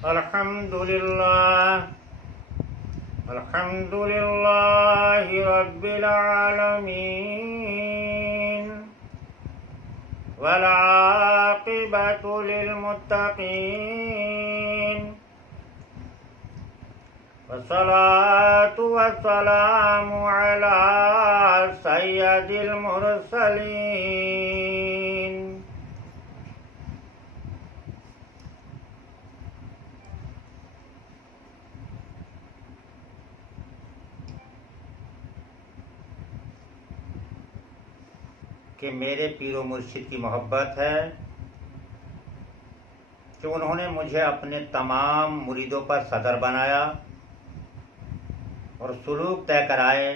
الحمد لله رب العالمين والعاقبة للمتقين والصلاة والسلام على سيد المرسلين کہ میرے پیر و مرشد کی محبت ہے کہ انہوں نے مجھے اپنے تمام مریدوں پر صدر بنایا اور سلوک طے کرائے۔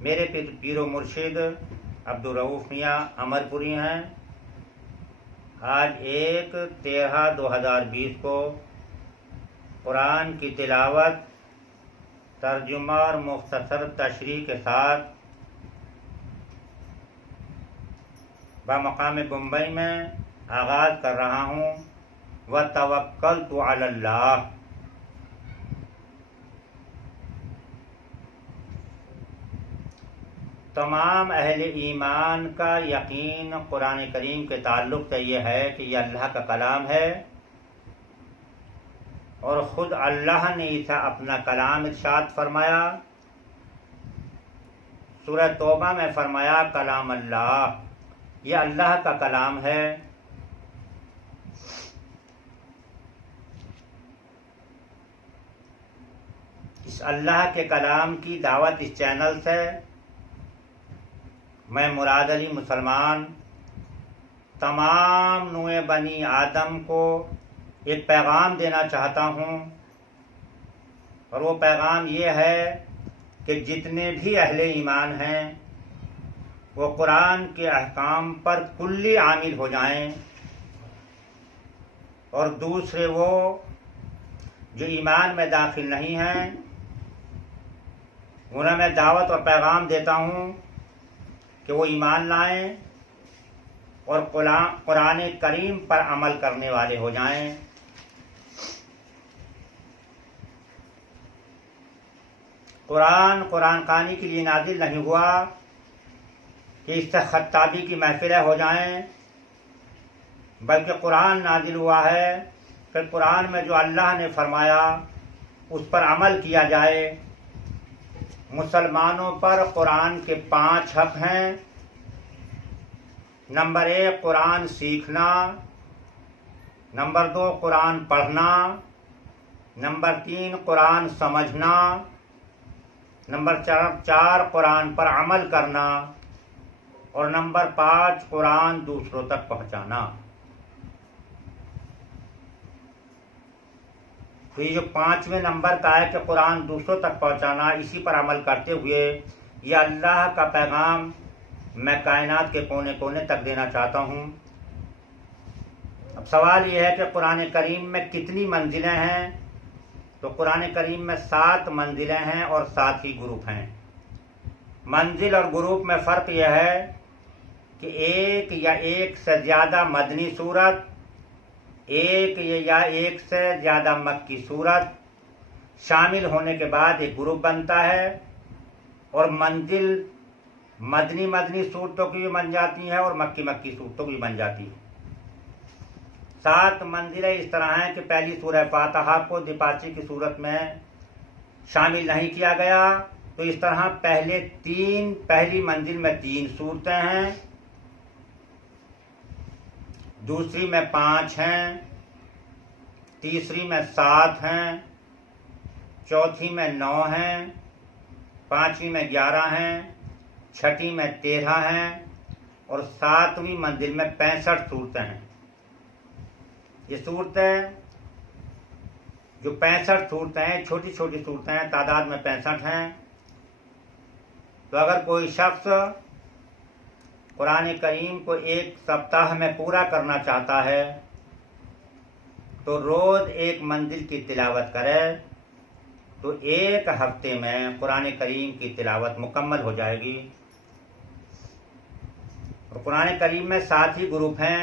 میرے پیر و مرشد عبدالرؤف میاں امر پوری ہیں۔ آج 1/13/2020 کو قرآن کی تلاوت، ترجمہ اور مختصر تشریح کے ساتھ بمقام بمبئی میں آغاز کر رہا ہوں۔ وَتَوَكَّلْتُ عَلَى اللَّهِ۔ تمام اہل ایمان کا یقین قرآن کریم کے تعلق سے یہ ہے کہ یہ اللہ کا کلام ہے، اور خود اللہ نے اسے اپنا کلام ارشاد فرمایا۔ سورہ توبہ میں فرمایا کلام اللہ، یہ اللہ کا کلام ہے۔ اس اللہ کے کلام کی دعوت اس چینل سے میں مراد علی مسلمان تمام نوع بنی آدم کو ایک پیغام دینا چاہتا ہوں، اور وہ پیغام یہ ہے کہ جتنے بھی اہل ایمان ہیں وہ قرآن کے احکام پر کلی عامل ہو جائیں، اور دوسرے وہ جو ایمان میں داخل نہیں ہیں انہیں میں دعوت اور پیغام دیتا ہوں کہ وہ ایمان لائیں اور قرآن کریم پر عمل کرنے والے ہو جائیں۔ قرآن خوانی کے لیے نازل نہیں ہوا کہ اس سے خطابی کی محفلیں ہو جائیں، بلکہ قرآن نازل ہوا ہے کہ قرآن میں جو اللہ نے فرمایا اس پر عمل کیا جائے۔ مسلمانوں پر قرآن کے 5 حق ہیں۔ نمبر 1 قرآن سیکھنا، نمبر 2 قرآن پڑھنا، نمبر 3 قرآن سمجھنا، نمبر 4 قرآن پر عمل کرنا، اور نمبر 5 قرآن دوسروں تک پہنچانا۔ تو یہ جو 5ویں نمبر کا ہے کہ قرآن دوسروں تک پہنچانا، اسی پر عمل کرتے ہوئے یہ اللہ کا پیغام میں کائنات کے کونے کونے تک دینا چاہتا ہوں۔ اب سوال یہ ہے کہ قرآن کریم میں کتنی منزلیں ہیں؟ تو قرآن کریم میں 7 منزلیں ہیں اور 7 ہی گروپ ہیں۔ منزل اور گروپ میں فرق یہ ہے کہ ایک یا ایک سے زیادہ مدنی سورت، ایک یا ایک سے زیادہ مکی سورت شامل ہونے کے بعد ایک گروپ بنتا ہے، اور منزل مدنی صورتوں کی بھی بن جاتی ہیں اور مکی صورتوں کی بھی بن جاتی ہیں۔ 7 منزلیں اس طرح ہیں کہ پہلی سورہ فاتحہ کو دیپاچی کی صورت میں شامل نہیں کیا گیا، تو اس طرح پہلی منزل میں 3 صورتیں ہیں، دوسری میں 5 ہیں، تیسری میں 7 ہیں، چوتھی میں 9 ہیں، 5ویں میں 11 ہیں، 6ٹھی میں 13 ہیں، اور 7ویں منزل میں 65 صورتیں ہیں۔ یہ صورتیں جو 65 صورتیں ہیں چھوٹی چھوٹی صورتیں ہیں، تعداد میں 65 ہیں۔ تو اگر کوئی شخص قرآن کریم کو 1 سپتاہ میں پورا کرنا چاہتا ہے تو روز 1 منزل کی تلاوت کرے تو 1 ہفتے میں قرآن کریم کی تلاوت مکمل ہو جائے گی۔ اور قرآن کریم میں 7 ہی گروپ ہیں۔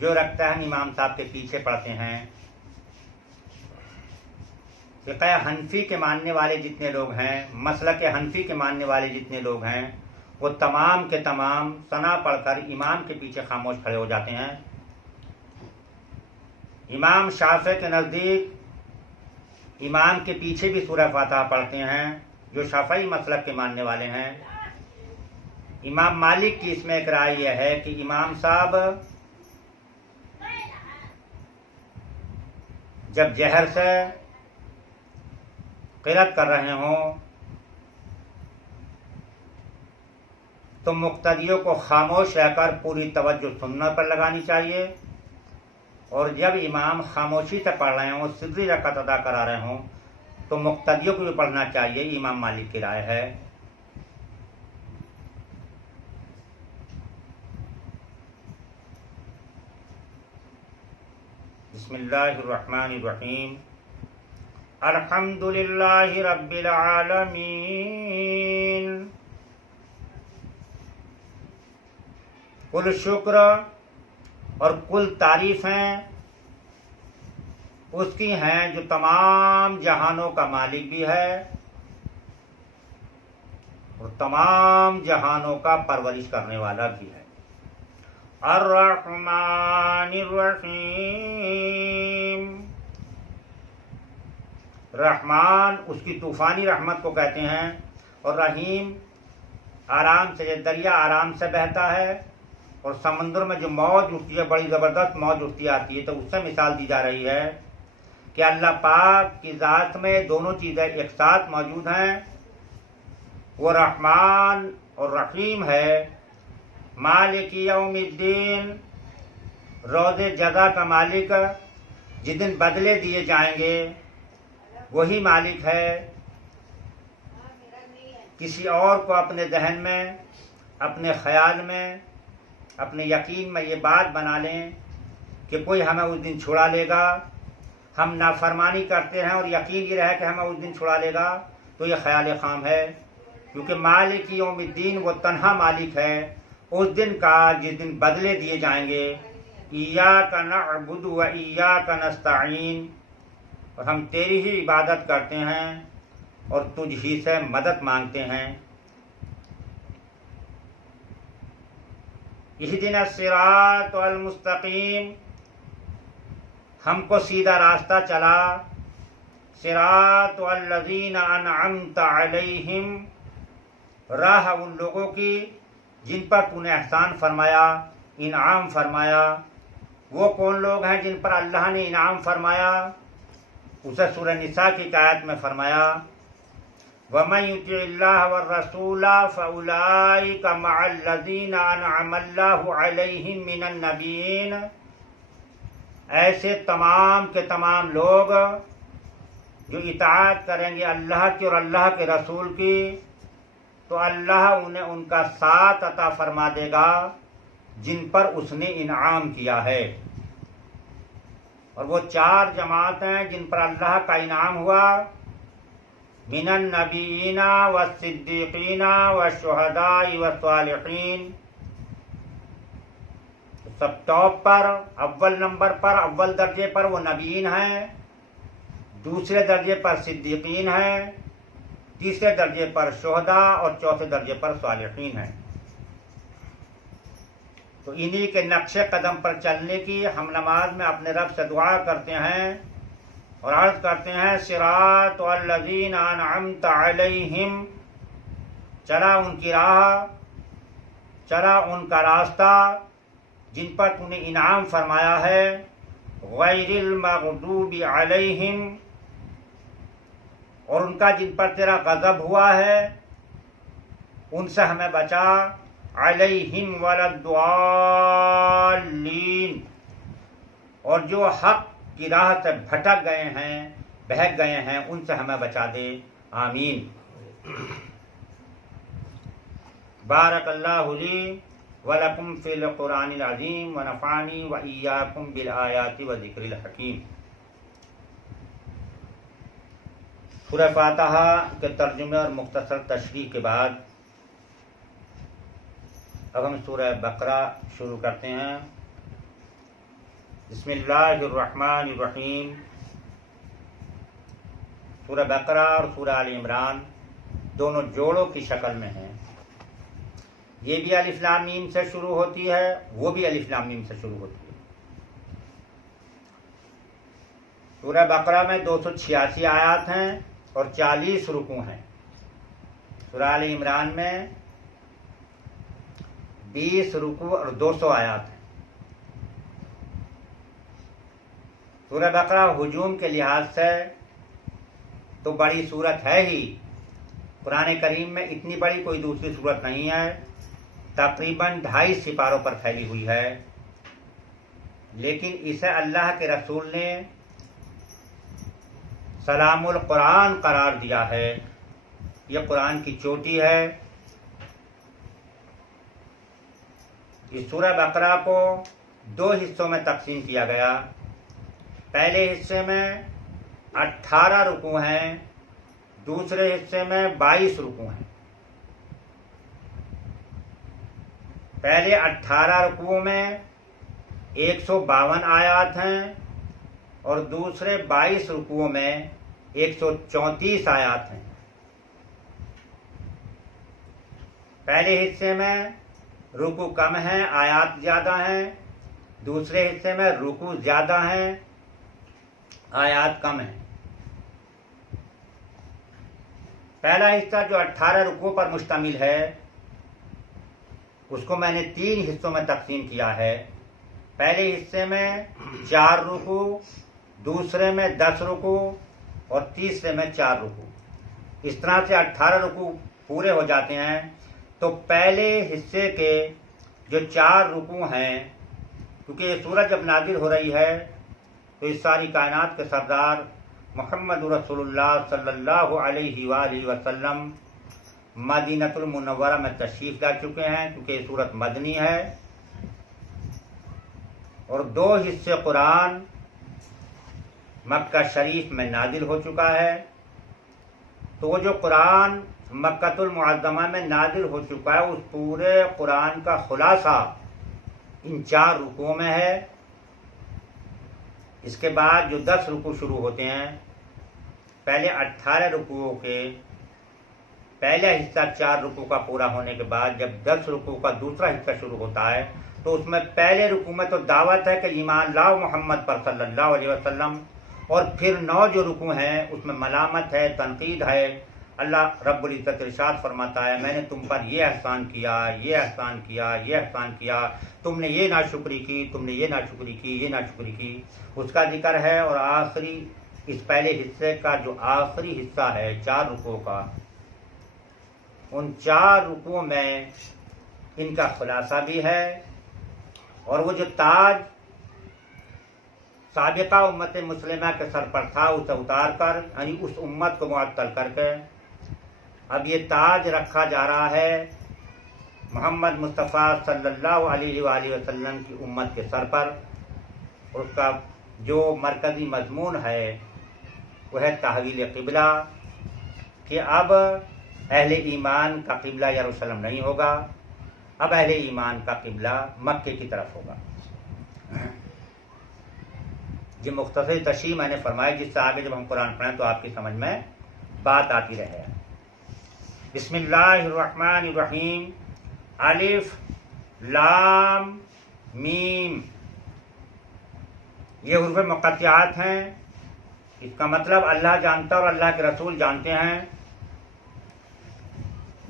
جو رکھتا ہے امام صاحب کے پیچھے پڑھتے ہیں۔ فقہ حنفی کے ماننے والے جتنے لوگ ہیں، مسلک حنفی کے ماننے والے جتنے لوگ ہیں، وہ تمام کے تمام ثنا پڑھ کر امام کے پیچھے خاموش کھڑے ہو جاتے ہیں۔ امام شافعی کے نزدیک امام کے پیچھے بھی سورہ فاتحہ پڑھتے ہیں، جو شافعی مسلک کے ماننے والے ہیں۔ امام مالک کی اس میں ایک رائے یہ ہے کہ امام صاحب جب جہر سے قرأت کر رہے ہوں تو مقتدیوں کو خاموش رہ کر پوری توجہ سننے پر لگانی چاہیے، اور جب امام خاموشی سے پڑھ رہے ہوں، سری رکعت ادا کرا رہے ہوں، تو مقتدیوں کو بھی پڑھنا چاہیے۔ امام مالک کی رائے ہے۔ بسم اللہ الرحمن الرحیم۔ الحمد للہ رب العالمین۔ کل شکر اور کل تعریفیں اس کی ہیں جو تمام جہانوں کا مالک بھی ہے اور تمام جہانوں کا پرورش کرنے والا بھی ہے۔ الرحمن الرحیم۔ رحمان اس کی طوفانی رحمت کو کہتے ہیں، اور رحیم آرام سے، دریا آرام سے بہتا ہے اور سمندر میں جو موج اٹھتی ہے، بڑی زبردست موج اٹھتی آتی ہے، تو اس سے مثال دی جا رہی ہے کہ اللہ پاک کی ذات میں دونوں چیزیں ایک ساتھ موجود ہیں۔ وہ رحمان اور رحیم ہے۔ مالک یوم الدین، روز جزا کا مالک، جس دن بدلے دیے جائیں گے، وہی مالک ہے۔ کسی اور کو اپنے ذہن میں، اپنے خیال میں، اپنے یقین میں یہ بات بنا لیں کہ کوئی ہمیں اس دن چھڑا لے گا، ہم نافرمانی کرتے ہیں اور یقین یہ رہے کہ ہمیں اس دن چھڑا لے گا، تو یہ خیال خام ہے، کیونکہ مالک یوم الدین وہ تنہا مالک ہے اس دن کا جس دن بدلے دیے جائیں گے۔ ایاک نعبد و ایاک نستعین، اور ہم تیری ہی عبادت کرتے ہیں اور تجھ ہی سے مدد مانگتے ہیں۔ اہدنا الصراط المستقیم، ہم کو سیدھا راستہ چلا۔ صراط الذین انعمت علیہم، راہ ان لوگوں کی جن پر تو نے احسان فرمایا، انعام فرمایا۔ وہ کون لوگ ہیں جن پر اللہ نے انعام فرمایا؟ اسے سورہ نساء کی آیت میں فرمایا، وَمَن يُطِعِ اللَّهَ وَالرَّسُولَ فَأُولَٰئِكَ مَعَ الَّذِينَ أَنْعَمَ اللَّهُ عَلَيْهِم مِّنَ النَّبِيِّينَ۔ ایسے تمام کے تمام لوگ جو اطاعت کریں گے اللہ کی اور اللہ کے رسول کی، تو اللہ انہیں ان کا ساتھ عطا فرما دے گا جن پر اس نے انعام کیا ہے۔ اور وہ چار جماعتیں جن پر اللہ کا انعام ہوا، من النبیین والصدیقین والشہداء والصالحین، سب ٹاپ پر، اول نمبر پر، اول درجے پر وہ نبیین ہیں، دوسرے درجے پر صدیقین ہیں، تیسرے درجے پر شہداء اور چوتھے درجے پر صالحین ہیں۔ تو انہی کے نقش قدم پر چلنے کی ہم نماز میں اپنے رب سے دعا کرتے ہیں اور عرض کرتے ہیں، صراط الذین انعمت علیہم، چلا ان کی راہ، چلا ان کا راستہ جن پر تو نے انعام فرمایا ہے، غیر المغضوب علیہم، اور ان کا جن پر تیرا غضب ہوا ہے ان سے ہمیں بچا، علیہم ولا الضالین، اور جو حق کی راہ سے بھٹک گئے ہیں، بہک گئے ہیں، ان سے ہمیں بچا دے، آمین۔ بارک اللہ لی وَلَكُمْ فِي الْقُرْآنِ الْعَظِيمِ وَنَفَعَنِي وَإِيَّاكُمْ بِالْآيَاتِ وَذِكْرِ الْحَكِيمِ۔ سورہ فاتحہ کے ترجمے اور مختصر تشریح کے بعد اب ہم سورہ بقرہ شروع کرتے ہیں۔ بسم اللہ الرحمن الرحیم۔ سورہ بقرہ اور سورہ آل عمران دونوں جوڑوں کی شکل میں ہیں۔ یہ بھی الف لام میم سے شروع ہوتی ہے، وہ بھی الف لام میم سے شروع ہوتی ہے۔ سورہ بقرہ میں 286 آیات ہیں اور 40 رکوع ہیں۔ سورہ آل عمران میں 20 رکوع اور 200 آیات ہیں۔ سورہ بقرہ ہجوم کے لحاظ سے تو بڑی سورت ہے ہی، قرآن کریم میں اتنی بڑی کوئی دوسری سورت نہیں ہے، تقریباً 2.5 سپاروں پر پھیلی ہوئی ہے، لیکن اسے اللہ کے رسول نے سلام القرآن قرار دیا ہے۔ یہ قرآن کی چوٹی ہے۔ اس سورہ بقرہ کو 2 حصوں میں تقسیم کیا گیا۔ پہلے حصے میں 18 رکوع ہیں، دوسرے حصے میں 22 رکوع ہیں۔ پہلے 18 رکوع میں 152 آیات ہیں اور دوسرے 22 رکوع میں 134 آیات ہیں۔ پہلے حصے میں رکوع کم ہیں، آیات زیادہ ہیں، دوسرے حصے میں رکوع زیادہ ہیں، آیات کم ہیں۔ پہلا حصہ جو 18 رکوع پر مشتمل ہے اس کو میں نے 3 حصوں میں تقسیم کیا ہے۔ پہلے حصے میں 4 رکوع، دوسرے میں 10 رکوع اور تیسرے میں 4 رکوع۔ اس طرح سے 18 رکوع پورے ہو جاتے ہیں۔ تو پہلے حصے کے جو 4 رکوع ہیں، کیونکہ یہ سورج جب نازل ہو رہی ہے تو اس ساری کائنات کے سردار محمد رسول اللہ صلی اللہ علیہ وآلہ وسلم مدینہ المنورہ میں تشریف لا چکے ہیں، کیونکہ یہ سورت مدنی ہے، اور 2 حصے قرآن مکہ شریف میں نازل ہو چکا ہے۔ تو وہ جو قرآن مکہ المعظمہ میں نازل ہو چکا ہے اس پورے قرآن کا خلاصہ ان 4 رکوعوں میں ہے۔ اس کے بعد جو 10 رکوع شروع ہوتے ہیں، پہلے 18 رکوعوں کے پہلا حصہ 4 رکوع کا پورا ہونے کے بعد جب 10 رکوع کا دوسرا حصہ شروع ہوتا ہے تو اس میں پہلے رکوع میں تو دعوت ہے کہ ایمان لاؤ محمد پر صلی اللہ علیہ وسلم، اور پھر 9 جو رکوع ہیں اس میں ملامت ہے، تنقید ہے۔ اللہ رب العزت ارشاد فرماتا ہے میں نے تم پر یہ احسان کیا، یہ احسان کیا، یہ احسان کیا، تم نے یہ ناشکری کی، تم نے یہ ناشکری کی، یہ ناشکری کی، اس کا ذکر ہے۔ اور آخری اس پہلے حصے کا جو آخری حصہ ہے 4 رکوع کا، ان 4 رکوع میں ان کا خلاصہ بھی ہے، اور وہ جو تاج سابقہ امت مسلمہ کے سر پر تھا اسے اتار کر، یعنی اس امت کو معطل کر کے اب یہ تاج رکھا جا رہا ہے محمد مصطفیٰ صلی اللہ علیہ وآلہ وسلم کی امت کے سر پر۔ اور اس کا جو مرکزی مضمون ہے وہ ہے تحویل قبلہ، کہ اب اہل ایمان کا قبلہ یروشلم نہیں ہوگا، اب اہل ایمان کا قبلہ مکے کی طرف ہوگا۔ یہ مختصر تشریح میں نے فرمائی، جس سے آگے جب ہم قرآن پڑھیں تو آپ کی سمجھ میں بات آتی رہے۔ بسم اللہ الرحمن الرحیم۔ الف لام میم، یہ حروف مقطعات ہیں۔ اس کا مطلب اللہ جانتا اور اللہ کے رسول جانتے ہیں۔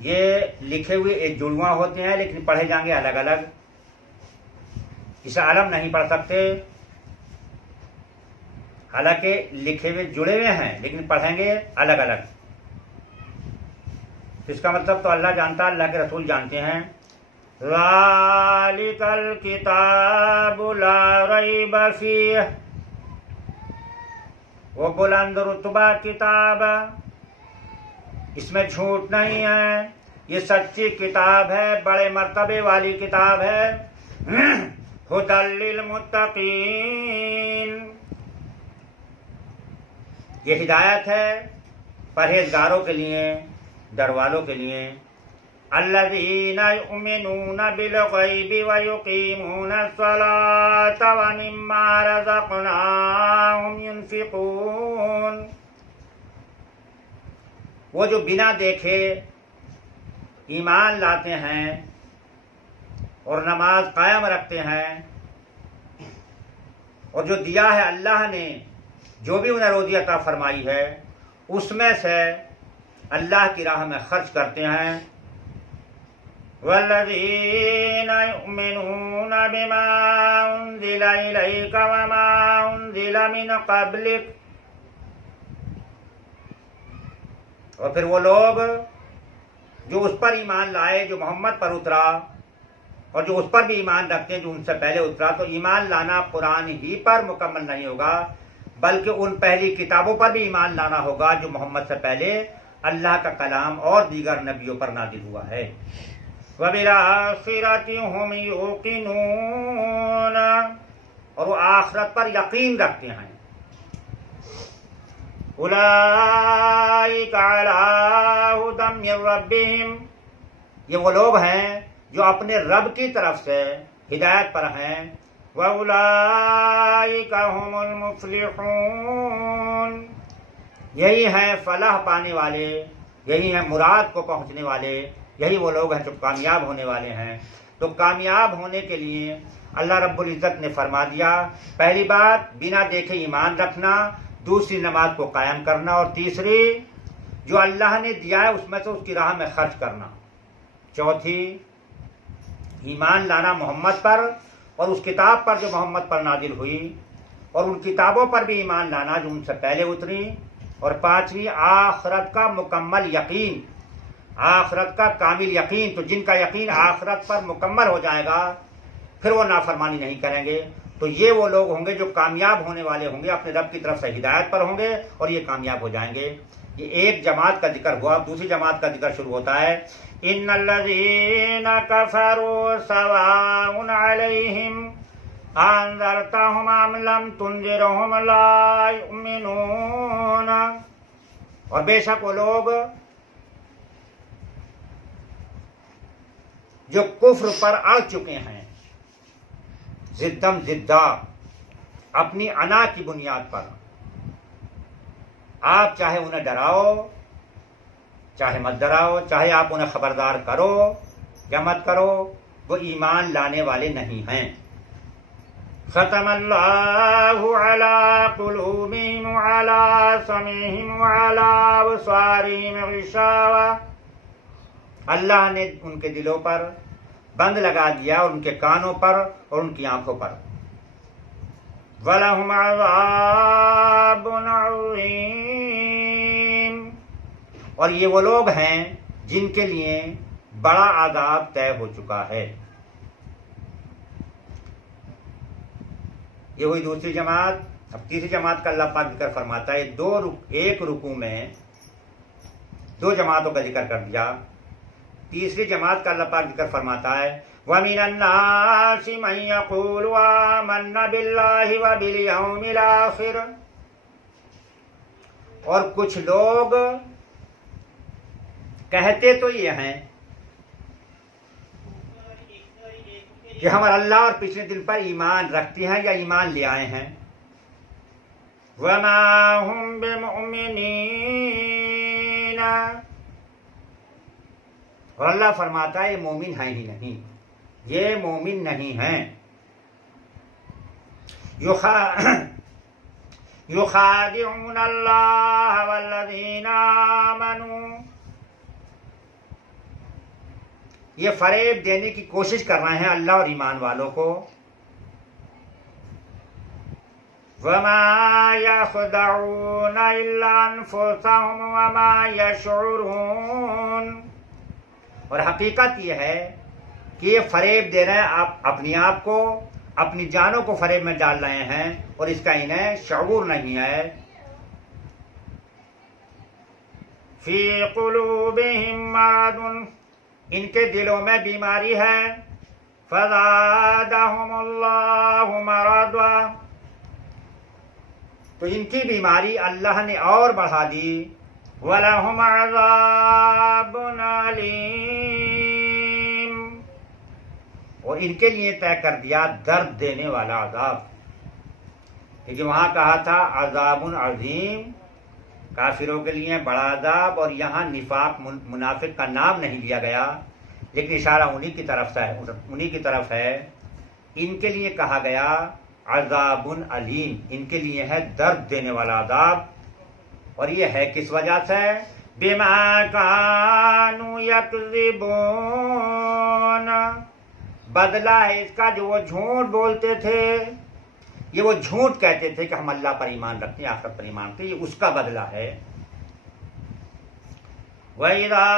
یہ لکھے ہوئے ایک جڑواں ہوتے ہیں لیکن پڑھے جائیں گے الگ الگ۔ اسے علم نہیں پڑھ سکتے، حالانکہ لکھے ہوئے جڑے ہوئے ہیں لیکن پڑھیں گے الگ الگ۔ اس کا مطلب تو اللہ جانتا، اللہ کے رسول جانتے ہیں۔ ذالک الکتاب لا ریب فیہ، وہ بلند رتبہ کتاب، اس میں جھوٹ نہیں ہے، یہ سچی کتاب ہے، بڑے مرتبے والی کتاب ہے۔ ھدی للمتقین، یہ ہدایت ہے پرہیزگاروں کے لیے، ڈر والوں کے لیے۔ الذین یؤمنون بالغیب ویقیمون الصلاة ومما رزقناہم ینفقون، وہ جو بنا دیکھے ایمان لاتے ہیں اور نماز قائم رکھتے ہیں، اور جو دیا ہے اللہ نے، جو بھی انہیں روزی عطا فرمائی ہے، اس میں سے اللہ کی راہ میں خرچ کرتے ہیں۔ والذین یؤمنون بما انزل الیک وما انزل من قبلک، اور پھر وہ لوگ جو اس پر ایمان لائے جو محمد پر اترا، اور جو اس پر بھی ایمان رکھتے ہیں جو ان سے پہلے اترا، تو ایمان لانا قرآن ہی پر مکمل نہیں ہوگا، بلکہ ان پہلی کتابوں پر بھی ایمان لانا ہوگا جو محمد سے پہلے اللہ کا کلام اور دیگر نبیوں پر نازل ہوا ہے۔ وَبِالْآخِرَةِ هُمْ يُوقِنُونَ، اور وہ آخرت پر یقین رکھتے ہیں۔ أُولَئِكَ عَلَىٰ هُدًى مِّن رَّبِّهِمْ، یہ وہ لوگ ہیں جو اپنے رب کی طرف سے ہدایت پر ہیں۔ وَأُولَئِكَ هُمُ الْمُفْلِحُونَ، یہی ہیں فلاح پانے والے، یہی ہیں مراد کو پہنچنے والے، یہی وہ لوگ ہیں جو کامیاب ہونے والے ہیں۔ تو کامیاب ہونے کے لیے اللہ رب العزت نے فرما دیا، پہلی بات بنا دیکھے ایمان رکھنا، دوسری نماز کو قائم کرنا، اور تیسری جو اللہ نے دیا ہے اس میں سے اس کی راہ میں خرچ کرنا، چوتھی ایمان لانا محمد پر اور اس کتاب پر جو محمد پر نازل ہوئی، اور ان کتابوں پر بھی ایمان لانا جو ان سے پہلے اتری، اور پانچویں آخرت کا مکمل یقین، آخرت کا کامل یقین۔ تو جن کا یقین آخرت پر مکمل ہو جائے گا پھر وہ نافرمانی نہیں کریں گے، تو یہ وہ لوگ ہوں گے جو کامیاب ہونے والے ہوں گے، اپنے رب کی طرف سے ہدایت پر ہوں گے اور یہ کامیاب ہو جائیں گے۔ یہ ایک جماعت کا ذکر ہوا، دوسری جماعت کا ذکر شروع ہوتا ہے، ان الذین کفروا سواء علیہم انذرتہم ام لم تنذرہم لا یؤمنون، اور بے شک وہ لوگ جو کفر پر اڑ چکے ہیں، زدم زدہ، اپنی انا کی بنیاد پر، آپ چاہے انہیں ڈراؤ چاہے مت ڈراؤ، چاہے آپ انہیں خبردار کرو یا مت کرو، وہ ایمان لانے والے نہیں ہیں۔ ختم اللہ علی قلوبہم وعلی سمعہم وعلی ابصارہم غشاوہ، اللہ نے ان کے دلوں پر بند لگا دیا، اور ان کے کانوں پر اور ان کی آنکھوں پر۔ وَلَهُمْ عَذَابٌ عَظِيمٌ، اور یہ وہ لوگ ہیں جن کے لیے بڑا عذاب طے ہو چکا ہے۔ یہ ہوئی دوسری جماعت۔ اب تیسری جماعت کا اللہ پاک ذکر فرماتا ہے، ایک رکوع میں دو جماعتوں کا ذکر کر دیا، تیسری جماعت کا اللہ پاک ذکر فرماتا ہے، وَمِنَ النَّاسِ مَن يَقُولُ آمَنَّا بِاللَّهِ وَبِالْيَوْمِ الْآخِرِ، اور کچھ لوگ کہتے تو یہ ہیں کہ ہم اللہ اور پچھلے دن پر ایمان رکھتے ہیں یا ایمان لے آئے ہیں، وَمَا هُمْ بِمُؤْمِنِينَ، اور اللہ فرماتا ہے یہ مومن ہیں ہی نہیں، یہ مومن نہیں ہیں۔ یخادعون اللہ والذین آمنوا، یہ فریب دینے کی کوشش کر رہے ہیں اللہ اور ایمان والوں کو۔ وما یخدعون الا انفسهم وما یشعرون، اور حقیقت یہ ہے کہ یہ فریب دے رہے ہیں اپنی آپ کو، اپنی جانوں کو فریب میں ڈال رہے ہیں، اور اس کا انہیں شعور نہیں ہے۔ فی قلوبہم مرض، ان کے دلوں میں بیماری ہے، فزادہم اللہ مرضا، تو ان کی بیماری اللہ نے اور بڑھا دی۔ وَلَهُمْ عَذَابٌ عَلِيمٌ، اور ان کے لیے طے کر دیا درد دینے والا عذاب، کیونکہ وہاں کہا تھا عذاب عظیم، کافروں کے لیے بڑا عذاب، اور یہاں نفاق منافق کا نام نہیں لیا گیا، لیکن اشارہ انہی کی طرف ہے۔ ان کے لیے کہا گیا عذاب علیم، ان کے لیے ہے درد دینے والا عذاب، اور یہ ہے کس وجہ سے؟ بما کانوا یکذبون، بدلہ ہے اس کا جو وہ جھوٹ بولتے تھے، یہ وہ جھوٹ کہتے تھے کہ ہم اللہ پر ایمان رکھتے ہیں، آخرت پر ایمان رکھتے ہیں، یہ اس کا بدلہ ہے۔ وَإِذَا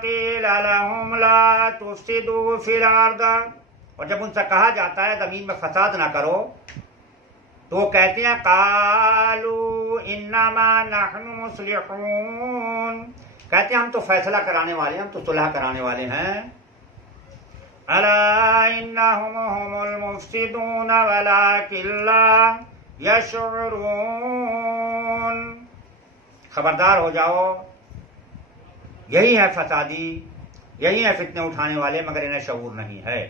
قِيلَ لَهُمْ لَا تُفْسِدُوا فِي الْأَرْضِ، اور جب ان سے کہا جاتا ہے زمین میں فساد نہ کرو، تو وہ کہتے ہیں قَالُوا إِنَّمَا نَحْنُ مُصْلِحُونَ، کہتے ہیں ہم تو فیصلہ کرانے والے ہیں، ہم تو صلح کرانے والے ہیں۔ أَلَا إِنَّهُمْ هُمُ الْمُفْسِدُونَ وَلَكِنْ لَا يَشْعُرُونَ، خبردار ہو جاؤ، یہی ہے فسادی، یہی ہے فتنے اٹھانے والے، مگر انہیں شعور نہیں ہے۔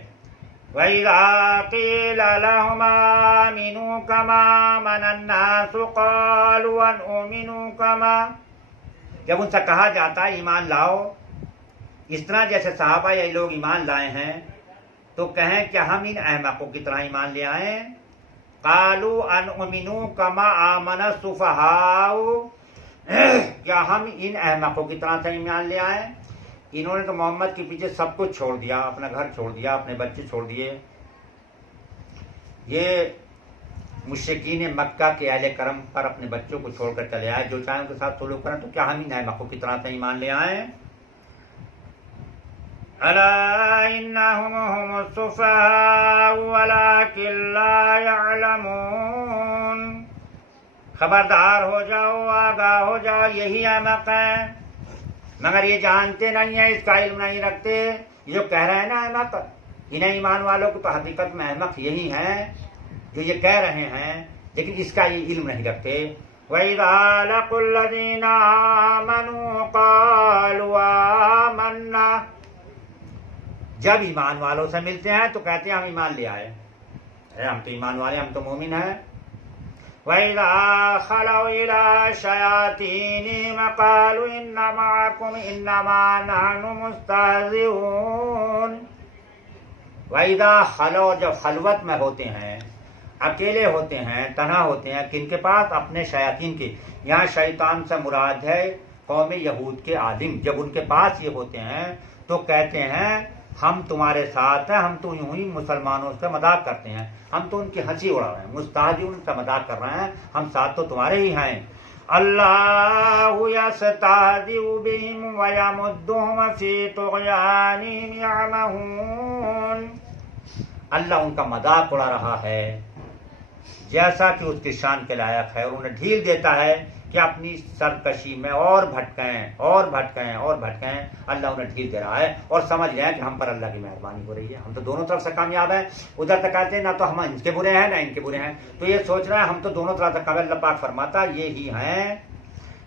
وَإِذَا قِيلَ لَهُمْ آمِنُوا كَمَا آمَنَ النَّاسُ قَالُوا أَنُؤْمِنُ كَمَا، جب ان سے کہا جاتا ہے ایمان لاؤ اس طرح جیسے صحابہ یہ لوگ ایمان لائے ہیں، تو کہیں کہ ہم ان احمقوں کی طرح ایمان لے آئیں۔ قَالُوا أَنُؤْمِنُ كَمَا آمَنَ السُّفَهَاءُ، کیا ہم ان احمقوں کی طرح سے ایمان لے آئیں؟ انہوں نے تو محمد کے پیچھے سب کچھ چھوڑ دیا، اپنا گھر چھوڑ دیا، اپنے بچے چھوڑ دیے۔ یہ مشرکین مکہ کے اہل کرم پر اپنے بچوں کو چھوڑ کر چلے آئے، جو چاہیں ان کے ساتھ سلوک کریں، تو کیا ہم ان احمقوں کی طرح سے ایمان لے آئیں؟ أَلَا إِنَّهُمْ هُمُ السُّفَهَاءُ وَلَكِنْ لَا يَعْلَمُونَ، خبردار ہو جاؤ، آگاہ ہو جاؤ، یہی احمق ہیں، مگر یہ جانتے نہیں ہیں، اس کا علم نہیں رکھتے۔ یہ جو کہہ رہے ہیں نا احمق، انہیں ایمان والوں کو تو حقیقت میں احمق یہی ہیں جو یہ کہہ رہے ہیں، لیکن اس کا یہ علم نہیں رکھتے۔ وَإِذَا لَقُوا الَّذِينَ آمَنُوا قَالُوا آمَنَّا، جب ایمان والوں سے ملتے ہیں تو کہتے ہیں ہم ایمان لے آئے، ہم تو ایمان والے، ہم تو مومن ہیں۔ وَإِذَا خَلَوْا إِلَىٰ شَيَاطِينِهِمْ قَالُوا إِنَّ مَعَكُمْ إِنَّمَا نَحْنُ مُسْتَهْزِئُونَ، وَإِذَا خَلَوْا، جب خلوت میں ہوتے ہیں، اکیلے ہوتے ہیں، تنہا ہوتے ہیں، کن کے پاس؟ اپنے شیاطین کے، یہاں شیطان سے مراد ہے قوم یہود کے عالم، جب ان کے پاس یہ ہوتے ہیں تو کہتے ہیں ہم تمہارے ساتھ ہیں، ہم تو یوں ہی مسلمانوں سے مذاق کرتے ہیں، ہم تو ان کی ہنسی اڑا رہے ہیں، مستہزئون سے مذاق کر رہے ہیں، ہم ساتھ تو تمہارے ہی ہیں۔ اللہ یستہزئ بہم ویمدہم فی طغیانہم یعمہون، اللہ ان کا مذاق اڑا رہا ہے جیسا کہ اس کی شان کے لائق ہے، اور انہیں ڈھیل دیتا ہے کہ اپنی سرکشی میں اور بھٹکیں اور بھٹکیں اور بھٹکیں، اللہ انہیں ڈھیل دے رہا ہے، اور سمجھ لیں کہ ہم پر اللہ کی مہربانی ہو رہی ہے، ہم تو دونوں طرف سے کامیاب ہیں، ادھر تک کہتے ہیں نہ تو ہم ان کے برے ہیں نہ ان کے برے ہیں، تو یہ سوچ رہا ہے ہم تو دونوں طرف تک کامیاب۔ اللہ پاک فرماتا یہی ہیں،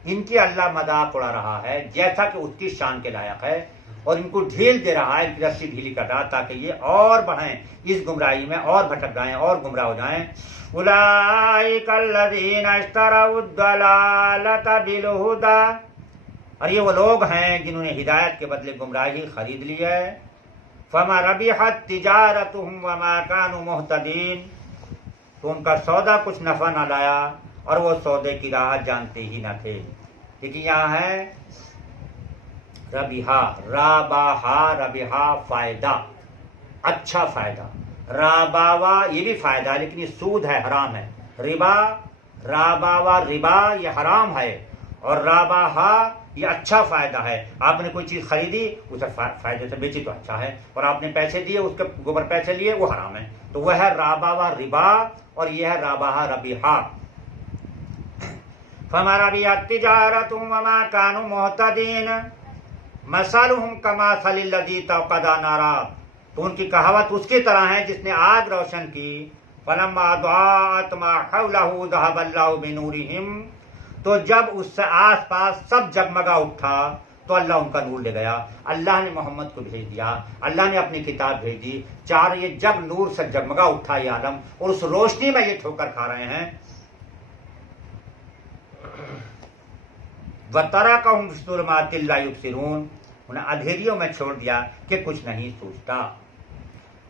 ان کی اللہ مذاق اڑا رہا ہے جیسا کہ اس کی شان کے لائق ہے، اور ان کو ڈھیل دے رہا ہے، ان کی رسی ڈھیلی کر رہا ہے تاکہ یہ اور بڑھیں اس گمراہی میں، اور بھٹک جائیں اور گمراہ ہو جائیں۔ اولئک الذین اشتروا الضلالۃ بالہدی، اور یہ وہ لوگ ہیں جنہوں نے ہدایت کے بدلے گمراہی خرید لی ہے۔ فما ربحت تجارتهم وما كانوا مهتدین، تو ان کا سودا کچھ نفع نہ لایا اور وہ سودے کی راہ جانتے ہی نہ تھے۔ لیکن یہاں ہے ربحا، رابحا، ربحا فائدہ، اچھا فائدہ، راباوا یہ بھی فائدہ ہے لیکن یہ سود ہے، حرام ہے۔ ربا، راباوا ربا یہ حرام ہے، اور رابحا یہ اچھا فائدہ ہے۔ آپ نے کوئی چیز خریدی، اسے فائدے سے بیچی تو اچھا ہے، اور آپ نے پیسے دیے، اس کے گوبر پیسے لیے، وہ حرام ہے۔ تو وہ ہے راباوا ربا، اور یہ ہے رابحا ربحا۔ فما ربحت تجارتهم وما كانوا مهتدین مثلهم كمثل الذی توقد نارا، تو ان کی کہاوت اس کی طرح ہے جس نے آگ روشن کی۔ فلما اضاءت ما حوله ذهب الله بنورهم، تو جب اس سے آس پاس سب جگمگا اٹھا تو اللہ ان کا نور لے گیا. اللہ نے محمد کو بھیج دیا, اللہ نے اپنی کتاب بھیج دی. چار یہ جب نور سے جگمگا اٹھا یہ عالم, اور اس روشنی میں یہ ٹھوکر کھا رہے ہیں. وَتَرَكَهُمْ فِي الظُّلُمَاتِ لَا يُبْصِرُونَ, انہیں اندھیریوں میں چھوڑ دیا کہ کچھ نہیں سوچتا.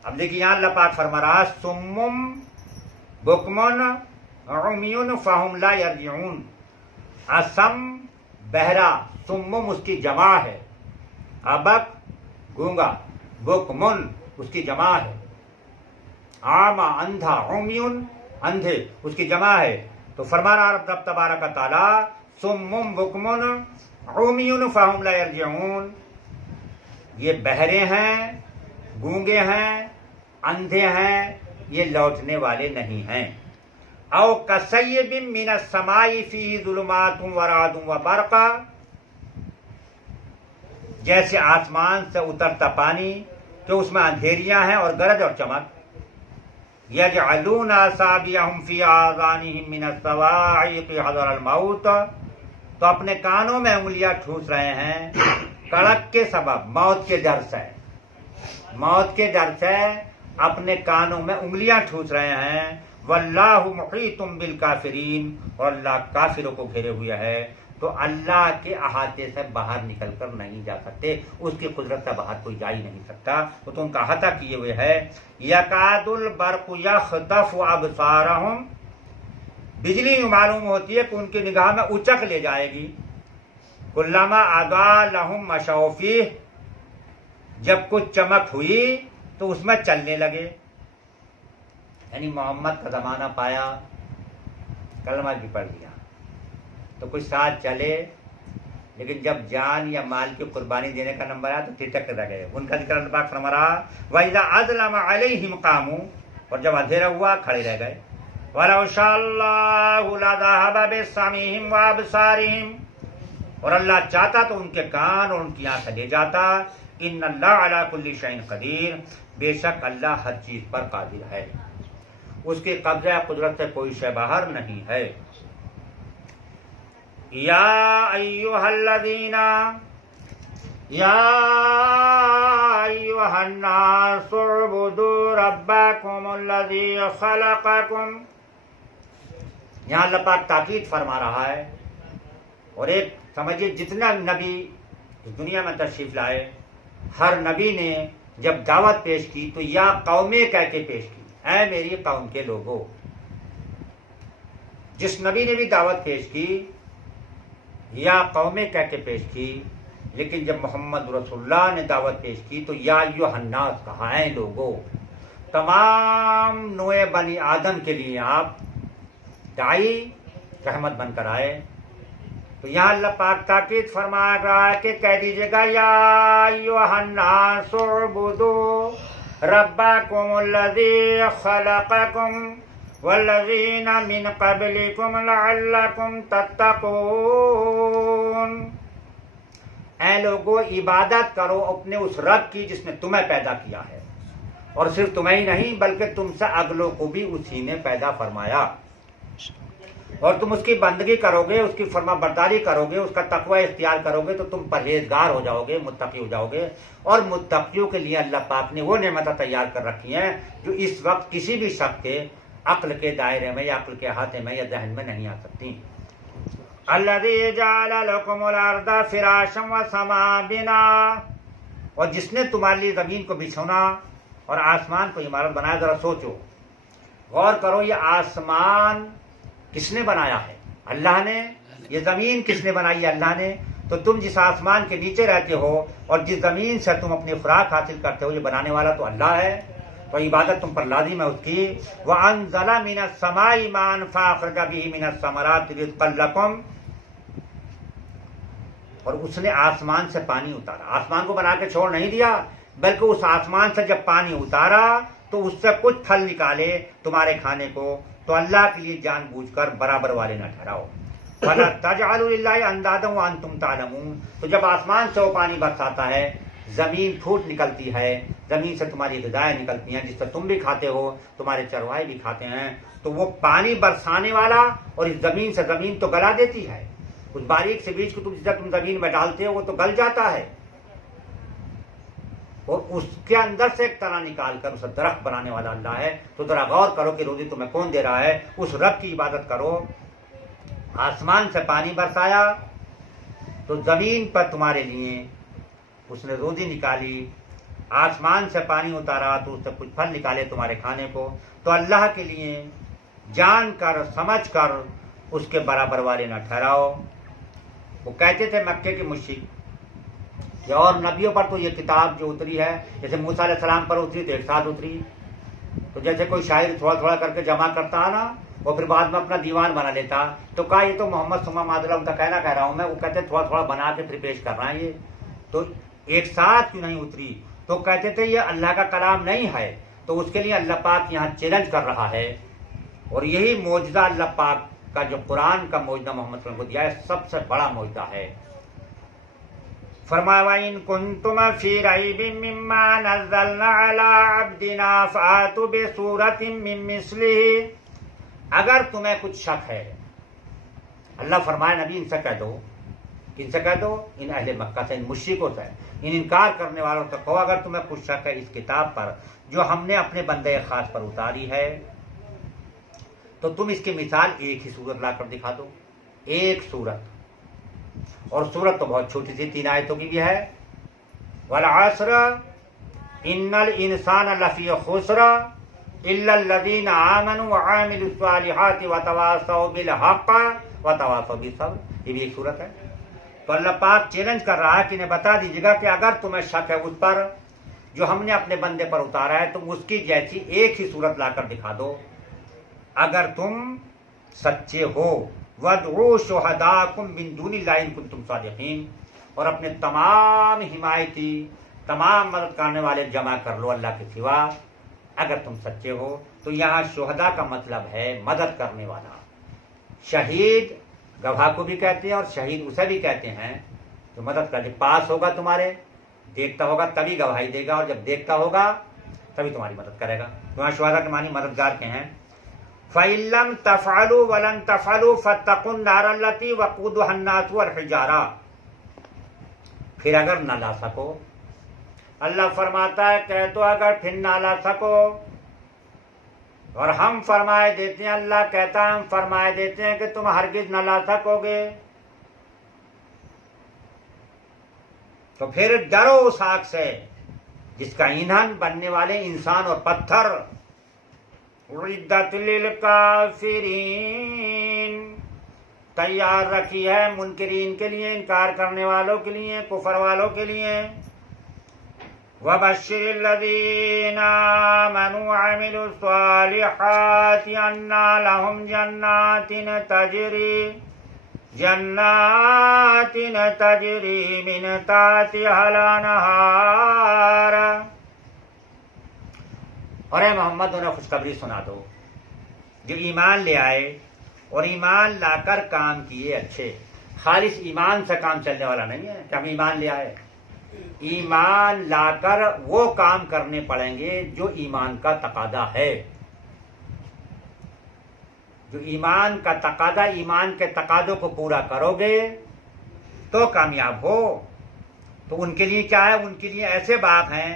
اب دیکھیے یہاں اللہ پاک فرما رہا سُمٌّ بُكْمٌ عُمْيٌ فَهُمْ لَا يَرْجِعُونَ. اسم بہرا, سمم اس کی جمع ہے, ابک گونگا, بکمن اس کی جمع ہے, عامہ اندھا, عمیون اندھے اس کی جمع ہے. تو فرما رہا رب تبارک تعالی سمم بکمن عمیون فہم لا یرجعون, یہ بہرے ہیں, گونگے ہیں, اندھے ہیں, یہ لوٹنے والے نہیں ہیں. او کصیب من السماء فیہ ظلمات ورعد وبرق, جیسے آسمان سے اترتا پانی کہ اس میں اندھیریاں ہیں اور گرج اور چمک. یجعلون اصابعهم فی آذانہم من الصواعق حذر الموت, تو اپنے کانوں میں انگلیاں ٹھوس رہے ہیں کڑک کے سبب, موت کے ڈر سے, موت کے ڈر سے اپنے کانوں میں انگلیاں ٹھوس رہے ہیں. واللہ محیط بالکافرین, اور اللہ کافروں کو گھیرے ہوئے ہے. تو اللہ کے احاطے سے باہر نکل کر نہیں جا سکتے, اس کی قدرت سے باہر کوئی جا ہی نہیں سکتا. وہ تو ان کا احاطہ کیے ہوئے ہے. یکاد البرق یخطف ابصارہم, بجلی یوں معلوم ہوتی ہے کہ ان کی نگاہ میں اچک لے جائے گی. کلما اضاء لہم مشوا فیہ, جب کچھ چمک ہوئی تو اس میں چلنے لگے. یعنی محمد کا زمانہ پایا, کلمہ بھی پڑھ لیا تو کچھ ساتھ چلے, لیکن جب جان یا مال کی قربانی دینے کا نمبر آیا تو ٹھٹک رہ گئے. ان کا ذکر اللہ پاک فرما رہا وَإِذَا أَظْلَمَ عَلَيْهِمْ قَامُوا, اور جب اندھیرا ہوا کھڑے رہ گئے. وَلَوْ شَاءَ اللَّهُ لَذَهَبَ بِسَمْعِهِمْ وَأَبْصَارِهِمْ, اور اللہ چاہتا تو ان کے کان اور ان کی آنکھیں لے جاتا. إِنَّ اللَّهَ عَلَى كُلِّ شَيْءٍ قَدِيرٌ, بے شک اللہ ہر چیز پر قادر ہے, اس کے قبضہ قدرت سے کوئی شے باہر نہیں ہے. یا ایھا الذین, یا ایھا الناس اعبدوا ربکم الذی خلقکم. یہاں اللہ پاک تاکید فرما رہا ہے. اور ایک سمجھیے جتنا نبی اس دنیا میں تشریف لائے, ہر نبی نے جب دعوت پیش کی تو یا قومیں کہہ کے پیش کی, اے میری قوم کے لوگوں. جس نبی نے بھی دعوت پیش کی یا قومیں کہہ کے پیش کی, لیکن جب محمد رسول اللہ نے دعوت پیش کی تو یا ایھا الناس کہا, اے لوگوں. تمام نوع بنی آدم کے لیے آپ داعی رحمت بن کر آئے. تو یہاں اللہ پاک تاکید فرما رہا ہے کہ کہہ دیجیے گا یا ایھا الناس اعبدوا ربکم الذی خلقکم والذین من قبلکم لعلکم تتقون. اے لوگو عبادت کرو اپنے اس رب کی جس نے تمہیں پیدا کیا ہے, اور صرف تمہیں ہی نہیں بلکہ تم سے اگلوں کو بھی اسی نے پیدا فرمایا. اور تم اس کی بندگی کرو گے, اس کی فرما برداری کرو گے, اس کا تقوی اختیار کرو گے تو تم پرہیزگار ہو جاؤ گے, متقی ہو جاؤ گے. اور متقیوں کے لیے اللہ پاک نے وہ نعمتیں تیار کر رکھی ہیں جو اس وقت کسی بھی شخص کے عقل کے دائرے میں یا عقل کے احاطے میں یا ذہن میں نہیں آ سکتی. الذی جعل لکم الارض فراشا والسماء بناء, اور جس نے تمہارے لیے زمین کو بچھونا اور آسمان کو عمارت بنایا. ذرا سوچو, غور کرو, یہ آسمان کس نے بنایا ہے؟ اللہ نے. یہ زمین کس نے بنائی ہے؟ اللہ نے. تو تم جس آسمان کے نیچے رہتے ہو اور جس زمین سے تم اپنی خوراک حاصل کرتے ہو, یہ بنانے والا تو اللہ ہے. تو عبادت تم پر لازم ہے اس کی. وَأَنزَلَ مِنَ السَّمَاءِ مَاءً فَأَخْرَجَ بِهِ مِنَ الثَّمَرَاتِ رِزْقًا لَكُمْ, اور اس نے آسمان سے پانی اتارا. آسمان کو بنا کے چھوڑ نہیں دیا, بلکہ اس آسمان سے جب پانی اتارا تو اس سے کچھ پھل نکالے تمہارے کھانے کو. تو اللہ کے لیے جان بوجھ کر برابر والے نہ ٹھہراؤ. فَلَا تَجْعَلُوا لِلَّهِ أَنْدَادًا وَأَنْتُمْ تَعْلَمُونَ. تو جب آسمان سے وہ پانی برساتا ہے, زمین پھوٹ نکلتی ہے, زمین سے تمہاری غذائیں نکلتی ہیں جس سے تم بھی کھاتے ہو, تمہارے چرواہے بھی کھاتے ہیں. تو وہ پانی برسانے والا اور اس زمین سے زمین تو گلا دیتی ہے, اس باریک سے بیج کو تم زمین میں ڈالتے ہو وہ تو گل جاتا ہے، اور اس کے اندر سے ایک تنا نکال کر اسے درخت بنانے والا اللہ ہے۔ تو ذرا غور کرو کہ روزی تمہیں کون دے رہا ہے، اس رب کی عبادت کرو۔ آسمان سے پانی برسایا تو زمین پر تمہارے لیے اس نے روزی نکالی، آسمان سے پانی اتارا تو اس سے کچھ پھل نکالے تمہارے کھانے کو۔ تو اللہ کے لیے جان کر سمجھ کر اس کے برابر والے نہ ٹھہراؤ۔ وہ کہتے تھے مکے کے مشرک کہ اور نبیوں پر تو یہ کتاب جو اتری ہے، جیسے موسیٰ علیہ السلام پر اتری تو ایک ساتھ اتری، تو جیسے کوئی شاعر تھوڑا تھوڑا کر کے جمع کرتا ہے نا، وہ پھر بعد میں اپنا دیوان بنا لیتا، تو کہا یہ تو محمد صلی اللہ علیہ وسلم کا کہنا کہہ رہا ہوں میں، وہ کہتے تھوڑا تھوڑا بنا کے پھر پیش کر رہا ہے، یہ تو ایک ساتھ کیوں نہیں اتری؟ تو کہتے تھے یہ اللہ کا کلام نہیں ہے، تو اس کے لیے اللہ پاک یہاں چیلنج کر رہا ہے، اور یہی معجزہ اللہ پاک کا جو قرآن کا معجزہ محمد صلی اللہ علیہ وسلم کو دیا ہے سب سے بڑا معجزہ ہے۔ فرمایا وَإِن كُنتُمْ فِي رَيْبٍ مِّمَّا نَزَّلْنَا عَلَىٰ عَبْدِنَا فَأْتُوا بِسُورَةٍ مِّن مِّثْلِهِ، اگر تمہیں کچھ شک ہے، اللہ فرمایا نبی ان سے کہہ دو، ان سے کہہ دو، ان اہل مکہ سے، ان مشرکوں سے، ان انکار کرنے والوں سے کہو اگر تمہیں کچھ شک ہے اس کتاب پر جو ہم نے اپنے بندے خاص پر اتاری ہے، تو تم اس کی مثال ایک ہی صورت لا کر دکھا دو، ایک صورت، اور صورت تو بہت چھوٹی سی 3 آیتوں کی بھی ہے۔ والعصر ان الانسان لفی خسر الا الذین آمنوا وعملوا الصالحات وتواصوا بالحق وتواصوا بالصبر، یہ بھی ایک صورت ہے۔ تو اللہ پاک چیلنج کر رہا ہے کہ انہیں بتا دیجیے گا کہ اگر تمہیں شک ہے اس پر جو ہم نے اپنے بندے پر اتارا ہے، تم اس کی جیسی ایک ہی صورت لا کر دکھا دو اگر تم سچے ہو۔ وَادْعُوا شُهَدَاءَكُم مِّن دُونِ اللَّهِ إِن كُنتُمْ صَادِقِينَ، اور اپنے تمام حمایتی، تمام مدد کرنے والے جمع کر لو اللہ کے سوا اگر تم سچے ہو۔ تو یہاں شہداء کا مطلب ہے مدد کرنے والا۔ شہید گواہ کو بھی کہتے ہیں اور شہید اسے بھی کہتے ہیں جو مدد کر دے، پاس ہوگا تمہارے، دیکھتا ہوگا تبھی گواہی دے گا، اور جب دیکھتا ہوگا تبھی تمہاری مدد کرے گا۔ وہاں شہداء کے معنی مددگار کے ہیں۔ فَإِن لَّمْ تَفْعَلُوا وَلَن تَفْعَلُوا فَاتَّقُوا النَّارَ الَّتِي وَقُودُهَا النَّاسُ وَالْحِجَارَةُ، پھر اگر نہ لا سکو، اللہ فرماتا ہے کہ تو اگر پھر نہ لا سکو، اور ہم فرمائے دیتے ہیں، اللہ کہتا ہے ہم فرمائے دیتے ہیں کہ تم ہرگز نہ لا سکو گے، تو پھر ڈرو اس آگ سے جس کا ایندھن بننے والے انسان اور پتھر۔ اعدت للکافرین، تیار رکھی ہے منکرین کے لیے، انکار کرنے والوں کے لیے، کفر والوں کے لیے۔ وبشر الذین آمنوا وعملوا الصالحات ان لهم جنات تجری من تحتها الانہار، اور اے محمد انہیں خوشخبری سنا دو جو ایمان لے آئے اور ایمان لا کر کام کیے اچھے۔ خالص ایمان سے کام چلنے والا نہیں ہے کہ ہم ایمان لے آئے، ایمان لا کر وہ کام کرنے پڑیں گے جو ایمان کا تقاضا ہے، جو ایمان کا تقاضا، ایمان کے تقاضوں کو پورا کرو گے تو کامیاب ہو۔ تو ان کے لیے کیا ہے؟ ان کے لیے ایسے باغ ہیں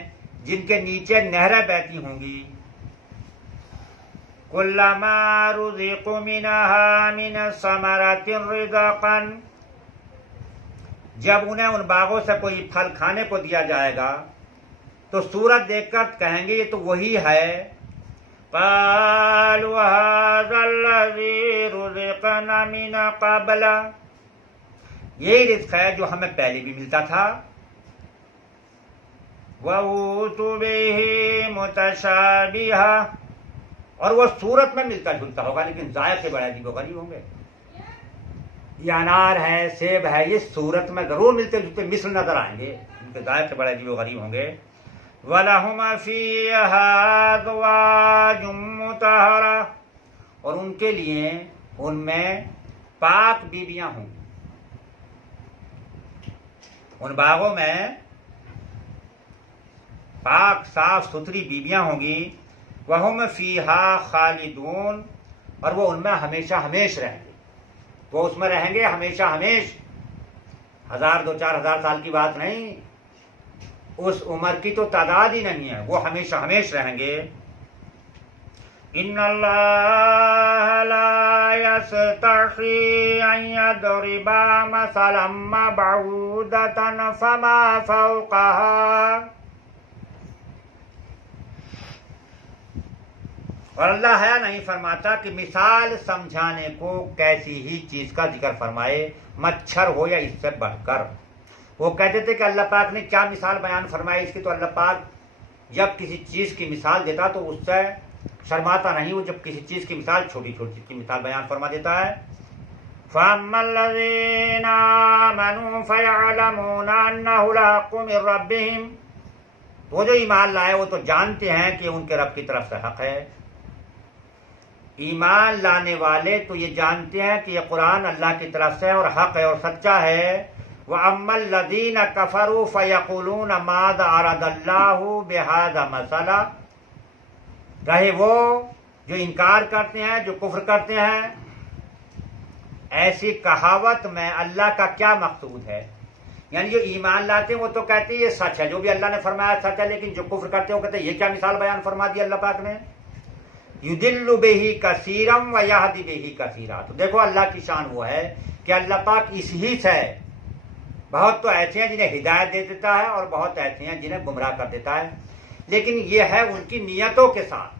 جن کے نیچے نہریں بہتی ہوں گی۔ کلما رزقوا منها من ثمرۃ رزقا، جب انہیں ان باغوں سے کوئی پھل کھانے کو دیا جائے گا تو صورت دیکھ کر کہیں گے یہ تو وہی ہے۔ قالوا هذا الذی رزقنا من قبل، یہی رزق ہے جو ہمیں پہلے بھی ملتا تھا۔ وَأُوتُوا بِهِ مُتَشَابِهًا، اور وہ صورت میں ملتا جلتا ہوگا لیکن ذائقے بڑے عجیب و غریب ہوں گے۔ یہ انار ہے، سیب ہے، یہ صورت میں ضرور ملتے جلتے مثل نظر آئیں گے، ان کے ذائقے بڑے عجیب و غریب ہوں گے۔ وَلَهُمْ فِيهَا أَزْوَاجٌ مُطَهَّرَةٌ، اور ان کے لیے ان میں پاک بیویاں ہوں گی، ان باغوں میں پاک صاف ستھری بیویاں ہوں گی۔ وَهُمْ فِيهَا خَالِدُونَ، اور وہ ان میں ہمیشہ ہمیش رہیں گے۔ وہ اس میں رہیں گے ہمیشہ ہمیش، 1000 2 4000 سال کی بات نہیں، اس عمر کی تو تعداد ہی نہیں ہے، وہ ہمیشہ ہمیش رہیں گے۔ ان اللہ لا یستحی ان یضرب مثلا بعودۃ فما فوقها، اور اللہ حیا نہیں فرماتا کہ مثال سمجھانے کو کیسی ہی چیز کا ذکر فرمائے، مچھر ہو یا اس سے بڑھ کر۔ وہ کہتے تھے کہ اللہ پاک نے کیا مثال بیان فرمائی اس کی، تو اللہ پاک جب کسی چیز کی مثال دیتا تو اس سے شرماتا نہیں، وہ جب کسی چیز کی مثال چھوٹی چھوٹی کی مثال بیان فرما دیتا ہے۔ فَأَمَّا الَّذِينَ آمَنُوا فَيَعْلَمُونَ أَنَّهُ الْحَقُّ مِن رَّبِّهِمْ، وہ جو ایمان لائے وہ تو جانتے ہیں کہ ان کے رب کی طرف سے حق ہے۔ ایمان لانے والے تو یہ جانتے ہیں کہ یہ قرآن اللہ کی طرف سے اور حق ہے اور سچا ہے۔ وَأَمَّا الَّذِينَ كَفَرُوا فَيَقُولُونَ مَاذَا أَرَادَ اللَّهُ بِهَذَا مَثَلًا، رہے وہ جو انکار کرتے ہیں، جو کفر کرتے ہیں، ایسی کہاوت میں اللہ کا کیا مقصود ہے؟ یعنی جو ایمان لاتے ہیں وہ تو کہتے ہیں یہ سچ ہے، جو بھی اللہ نے فرمایا سچ ہے، لیکن جو کفر کرتے ہیں وہ کہتے ہیں یہ کیا مثال بیان فرما دی اللہ پاک نے۔ یُضِلُّ بِهِ كَثِيرًا وَيَهْدِي بِهِ كَثِيرًا، تو دیکھو اللہ کی شان وہ ہے کہ اللہ پاک اس ہی سے، بہت تو ایسے ہیں جنہیں ہدایت دے دیتا ہے اور بہت ایسے ہیں جنہیں گمراہ کر دیتا ہے، لیکن یہ ہے ان کی نیتوں کے ساتھ۔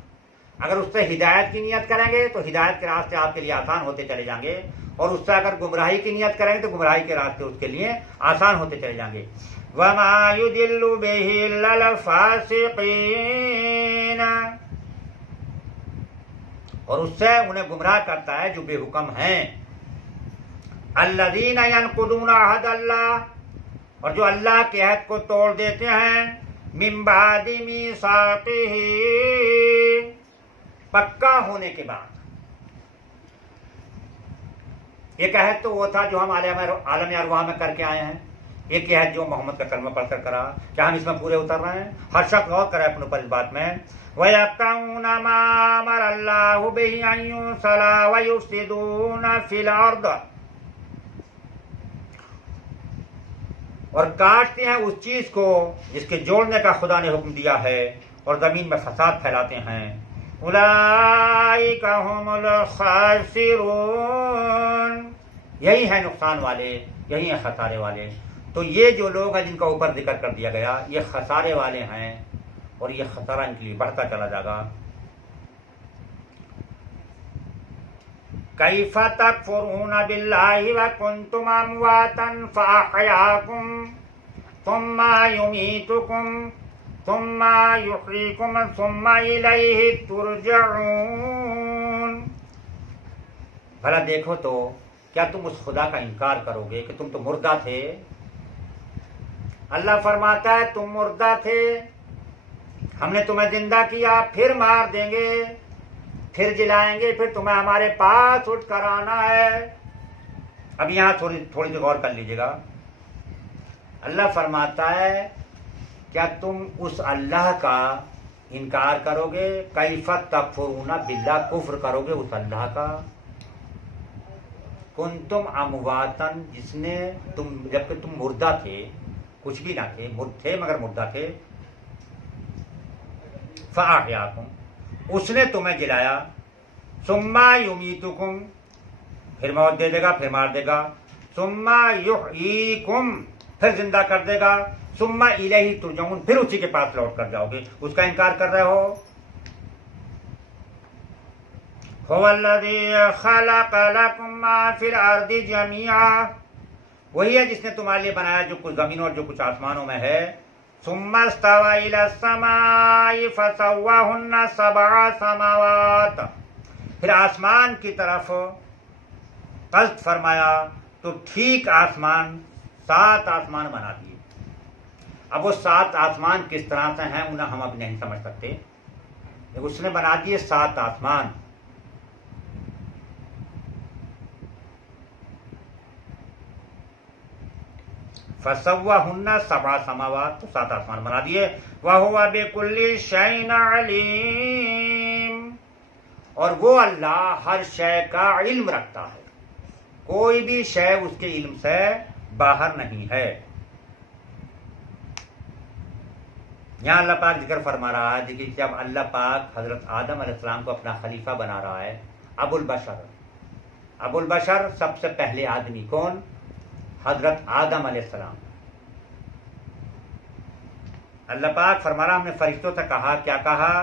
اگر اس سے ہدایت کی نیت کریں گے تو ہدایت کے راستے آپ کے لیے آسان ہوتے چلے جائیں گے، اور اس سے اگر گمراہی کی نیت کریں گے تو گمراہی کے راستے اس کے لیے آسان ہوتے چلے جائیں گے۔ وَمَا يُضِلُّ بِهِ إِلَّا الْفَاسِقِينَ، اور اس سے انہیں گمراہ کرتا ہے جو بے حکم ہیں۔ الَّذِينَ يَنقُضُونَ عَهْدَ اللَّهِ، اور جو اللہ کے عہد کو توڑ دیتے ہیں، مِن بَعْدِ مِيثَاقِهِ، پکا ہونے کے بعد۔ ایک عہد تو وہ تھا جو ہم عالم ارواح میں کر کے آئے ہیں، ایک عہد جو محمد کا کلمہ پڑھ کر کرا، کیا ہم اس میں پورے اتر رہے ہیں؟ ہر شخص غور کرے اپنے اوپر اس بات میں۔ وَيَقْطَعُونَ مَا أَمَرَ اللَّهُ بِهِ أَن يُوصَلَ وَيُفْسِدُونَ فِي الْأَرْضِ، اور کاٹتے ہیں اس چیز کو جس کے جوڑنے کا خدا نے حکم دیا ہے، اور زمین میں فساد پھیلاتے ہیں۔ اولئک هم الخاسرون، یہی ہیں نقصان والے، یہی ہیں خسارے والے۔ تو یہ جو لوگ ہیں جن کا اوپر ذکر کر دیا گیا یہ خسارے والے ہیں، اور یہ خسارہ ان کے لیے بڑھتا چلا جائے گا۔ کیف تکفرون باللہ وکنتم امواتا فاحیاکم ثم یمیتکم ثم یحییکم ثم الیہ ترجعون، بھلا دیکھو تو کیا تم اس خدا کا انکار کرو گے کہ تم تو مردہ تھے؟ اللہ فرماتا ہے تم مردہ تھے، ہم نے تمہیں زندہ کیا، پھر مار دیں گے، پھر جلائیں گے، پھر تمہیں ہمارے پاس اٹھ کر آنا ہے۔ اب یہاں تھوڑی دیر غور کر لیجیے گا۔ اللہ فرماتا ہے کیا تم اس اللہ کا انکار کرو گے؟ کیف تکفرون باللہ، کفر کرو گے اس اللہ کا۔ کنتم امواتن، جس نے جبکہ تم مردہ تھے، کچھ بھی نہ تھے، تھے مگر مردہ تھے، فاحیاکم، اس نے تمہیں جلایا، ثم یمیتکم، پھر موت دے دے گا، پھر مار دے گا، ثم یحییکم، پھر زندہ کر دے گا، ثم الیہ ترجعون، پھر اسی کے پاس لوٹ کر جاؤ گے۔ اس کا انکار کر رہے ہو۔ هو الذی خلق لکم ما فی الارض جمیعا، وہی ہے جس نے تمہارے لیے بنایا جو کچھ زمینوں اور جو کچھ آسمانوں میں ہے۔ ثم استوى الى السماء فسواهن 7 سماوات، پھر آسمان کی طرف قصد فرمایا تو ٹھیک آسمان 7 آسمان بنا دیے۔ اب وہ 7 آسمان کس طرح سے ہیں انہیں ہم اب نہیں سمجھ سکتے، اس نے بنا دیے 7 آسمان۔ فسواہن 7 سماوات، تو 7 آسمان بنا دیے۔ وَهُوَ بِكُلِّ شَيْءٍ عَلِيمٌ، اور وہ اللہ ہر شے کا علم رکھتا ہے۔ کوئی بھی شے اس کے علم سے باہر نہیں ہے. یہاں اللہ پاک ذکر فرما رہا ہے کہ جب اللہ پاک حضرت آدم علیہ السلام کو اپنا خلیفہ بنا رہا ہے، ابو البشر سب سے پہلے آدمی کون؟ حضرت آدم علیہ السلام. اللہ پاک فرما رہا ہم نے فرشتوں سے کہا، کیا کہا؟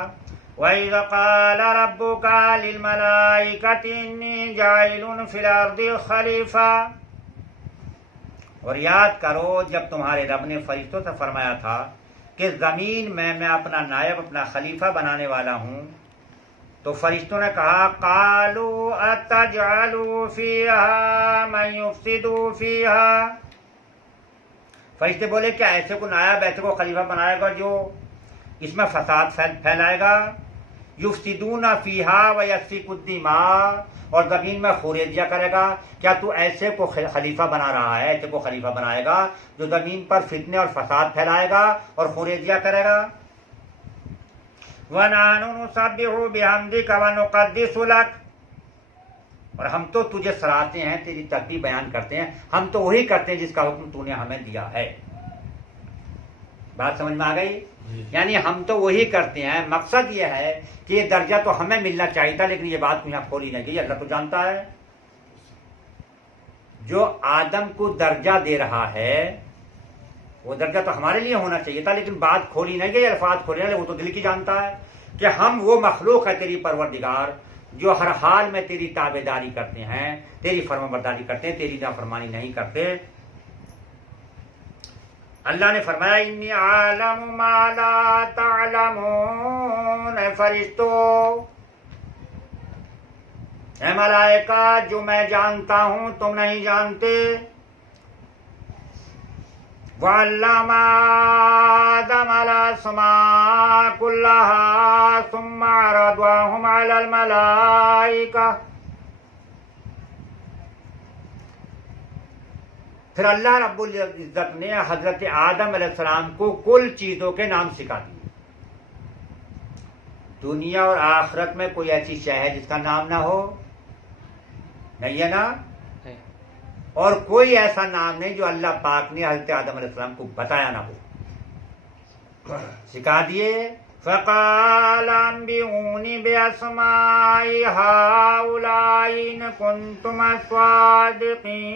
وَإِذْ قَالَ رَبُّكَ لِلْمَلَائِكَةِ إِنِّي جَاعِلٌ فِي الْأَرْضِ خَلِيفَةً. اور یاد کرو جب تمہارے رب نے فرشتوں سے فرمایا تھا کہ زمین میں اپنا نائب، اپنا خلیفہ بنانے والا ہوں، تو فرشتوں نے کہا قَالُوا أَتَجْعَلُ فِيهَا مَن يُفْسِدُ فِيهَا. فرشتے بولے کیا ایسے کو نائب، ایسے کو خلیفہ بنائے گا جو اس میں فساد پھیلائے گا؟ یفسدون فیہا ویسفک الدماء، اور زمین میں خوریزیاں کرے گا. کیا تو ایسے کو خلیفہ بنا رہا ہے، ایسے کو خلیفہ بنائے گا جو زمین پر فتنے اور فساد پھیلائے گا اور خوریزیاں کرے گا؟ وَنَحْنُ نُسَبِّحُ بِحَمْدِكَ وَنُقَدِّسُ لَكَ، اور ہم تو تجھے سراہتے ہیں، تیری تسبیح بیان کرتے ہیں. ہم تو وہی کرتے ہیں جس کا حکم تو نے ہمیں دیا ہے. بات سمجھ میں آ گئی؟ یعنی ہم تو وہی کرتے ہیں. مقصد یہ ہے کہ یہ درجہ تو ہمیں ملنا چاہیے تھا، لیکن یہ بات کو یہاں کھولی نہیں گئی. اللہ تو جانتا ہے. جو آدم کو درجہ دے رہا ہے وہ درجہ تو ہمارے لیے ہونا چاہیے تھا، لیکن بات کھولی نہیں گئی، الفاظ کھولے نہیں. وہ تو دل کی جانتا ہے کہ ہم وہ مخلوق ہے تیری پروردگار جو ہر حال میں تیری تابعداری کرتے ہیں، تیری فرمانبرداری کرتے ہیں، تیری نافرمانی نہیں کرتے. اللہ نے فرمایا انی عالم ما لا تعلمون. اے فرشتو، اے ملائکہ، جو میں جانتا ہوں تم نہیں جانتے. وَعَلَّمَ آدَمَ الْأَسْمَاءَ كُلَّهَا ثُمَّ عَرَضَهُمْ عَلَى الْمَلَائِكَةِ. پھر اللہ رب العزت نے حضرت آدم علیہ السلام کو کل چیزوں کے نام سکھا دیے. دنیا اور آخرت میں کوئی ایسی شے ہے جس کا نام نہ ہو؟ نہیں ہے نا؟ اور کوئی ایسا نام نہیں جو اللہ پاک نے حضرت آدم علیہ السلام کو بتایا نہ ہو. سکھا دیے. فَقَالَ أَنبِئُونِي بِأَسْمَاءِ هَؤُلَاءِ إِن كُنتُمْ صَادِقِينَ.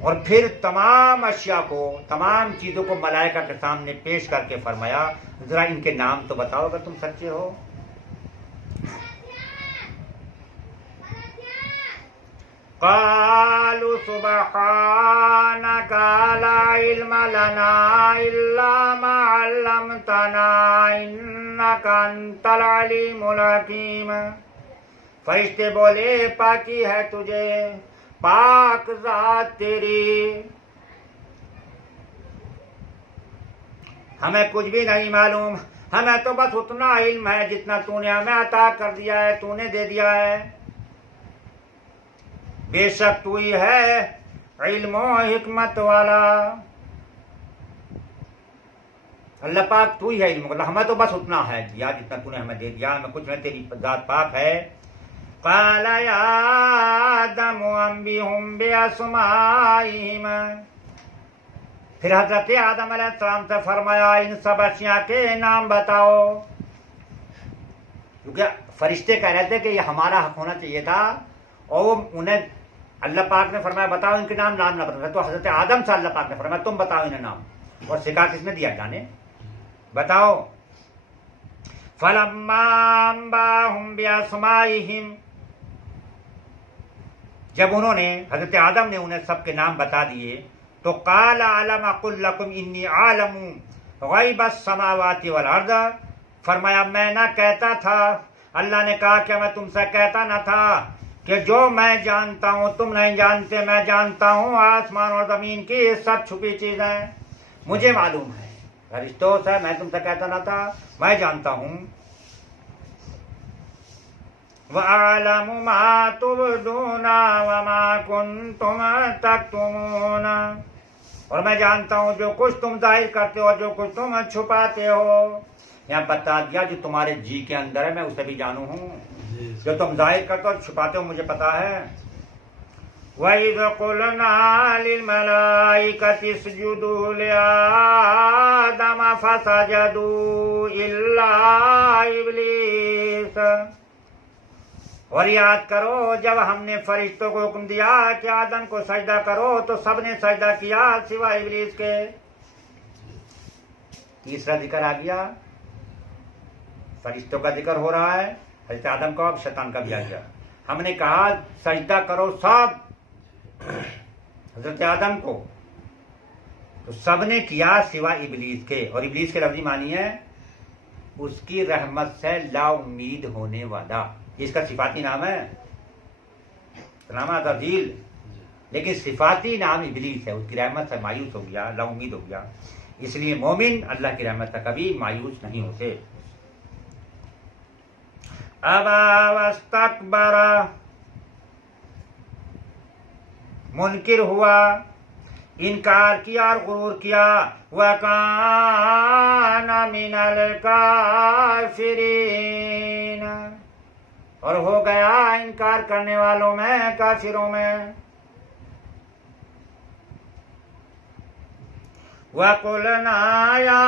اور پھر تمام اشیاء کو، تمام چیزوں کو ملائکہ کے سامنے پیش کر کے فرمایا ذرا ان کے نام تو بتاؤ اگر تم سچے ہو. قالوا سبحانك لا علم لنا إلا ما علمتنا إنك أنت العليم الحكيم. فرشتے بولے پاکی ہے تجھے، پاک ذات تیری، ہمیں کچھ بھی نہیں معلوم، ہمیں تو بس اتنا علم ہے جتنا تو نے ہمیں عطا کر دیا ہے، تو نے دے دیا ہے. بے شک تو ہی ہے علم و حکمت والا. اللہ پاک تو ہی ہے علم والا، ہمیں تو بس اتنا ہے دیا جتنا تو نے ہمیں دے دیا، ہمیں کچھ نہیں، تیری ذات پاک ہے. قال یا آدم انبئہم باسمائہم. پھر حضرت آدم علیہ السلام سے فرمایا ان سب اشیاء کے نام بتاؤ. کیونکہ فرشتے کہہ رہے تھے کہ یہ ہمارا حق ہونا چاہیے تھا، اور انہیں اللہ پاک نے فرمایا بتاؤ ان کے نام نہ بتاؤ. تو حضرت آدم سے اللہ پاک نے فرمایا تم بتاؤ انہیں نام. اور سکھا کس نے دیا؟ جانے بتاؤ. فَلَمَّا أَنبَأَهُم بِأَسْمَائِهِمْ. جب انہوں نے، حضرت آدم نے انہیں سب کے نام بتا دیے تو قال أَلَمْ أَقُل لَّكُمْ إِنِّي أَعْلَمُ غَيْبَ السَّمَاوَاتِ وَالْأَرْضِ. فرمایا میں نہ کہتا تھا، اللہ نے کہا کہ میں تم سے کہتا نہ تھا کہ جو میں جانتا ہوں تم نہیں جانتے، میں جانتا ہوں آسمان اور زمین کی سب چھپی چیزیں مجھے معلوم ہے. فرشتوں سے میں تم سے کہتا نہ تھا، میں جانتا ہوں. وَأَعْلَمُ مَا تُبْدُونَ وَمَا كُنتُمْ تَكْتُمُونَ. اور میں جانتا ہوں جو کچھ تم ظاہر کرتے ہو، جو کچھ تم چھپاتے ہو. یہاں بتا دیا جو تمہارے جی کے اندر ہے میں اسے بھی جانوں ہوں. جو تم ظاہر کرتے ہو چھپاتے ہو مجھے پتا ہے. وَإِذْ قُلْنَا لِلْمَلَائِكَةِ اسْجُدُوا لِآدَمَ فَسَجَدُوا إِلَّا إِبْلِيسَ. اور یاد کرو جب ہم نے فرشتوں کو حکم دیا کہ آدم کو سجدہ کرو تو سب نے سجدہ کیا سوائے ابلیس کے. تیسرا ذکر آ گیا, فرشتوں کا ذکر ہو رہا ہے, حضرت آدم کا اور شیطان کا بھی آ گیا. ہم نے کہا سجدہ کرو سب حضرت آدم کو, تو سب نے کیا سوائے ابلیس کے. اور ابلیس کے لفظی معنی ہے اس کی رحمت سے لا امید ہونے والا. اس کا صفاتی نام ہے, نام عزیل, لیکن صفاتی نام ابلیس ہے. اس کی رحمت سے مایوس ہو گیا, لا امید ہو گیا. اس لیے مومن اللہ کی رحمت سے کبھی مایوس نہیں ہوتے. ابا واستکبر, منکر ہوا, انکار کیا اور غرور کیا. وَكَانَ مِنَ الْكَافِرِينَ, اور ہو گیا انکار کرنے والوں میں, کافروں میں. وَقُلْنَا يَا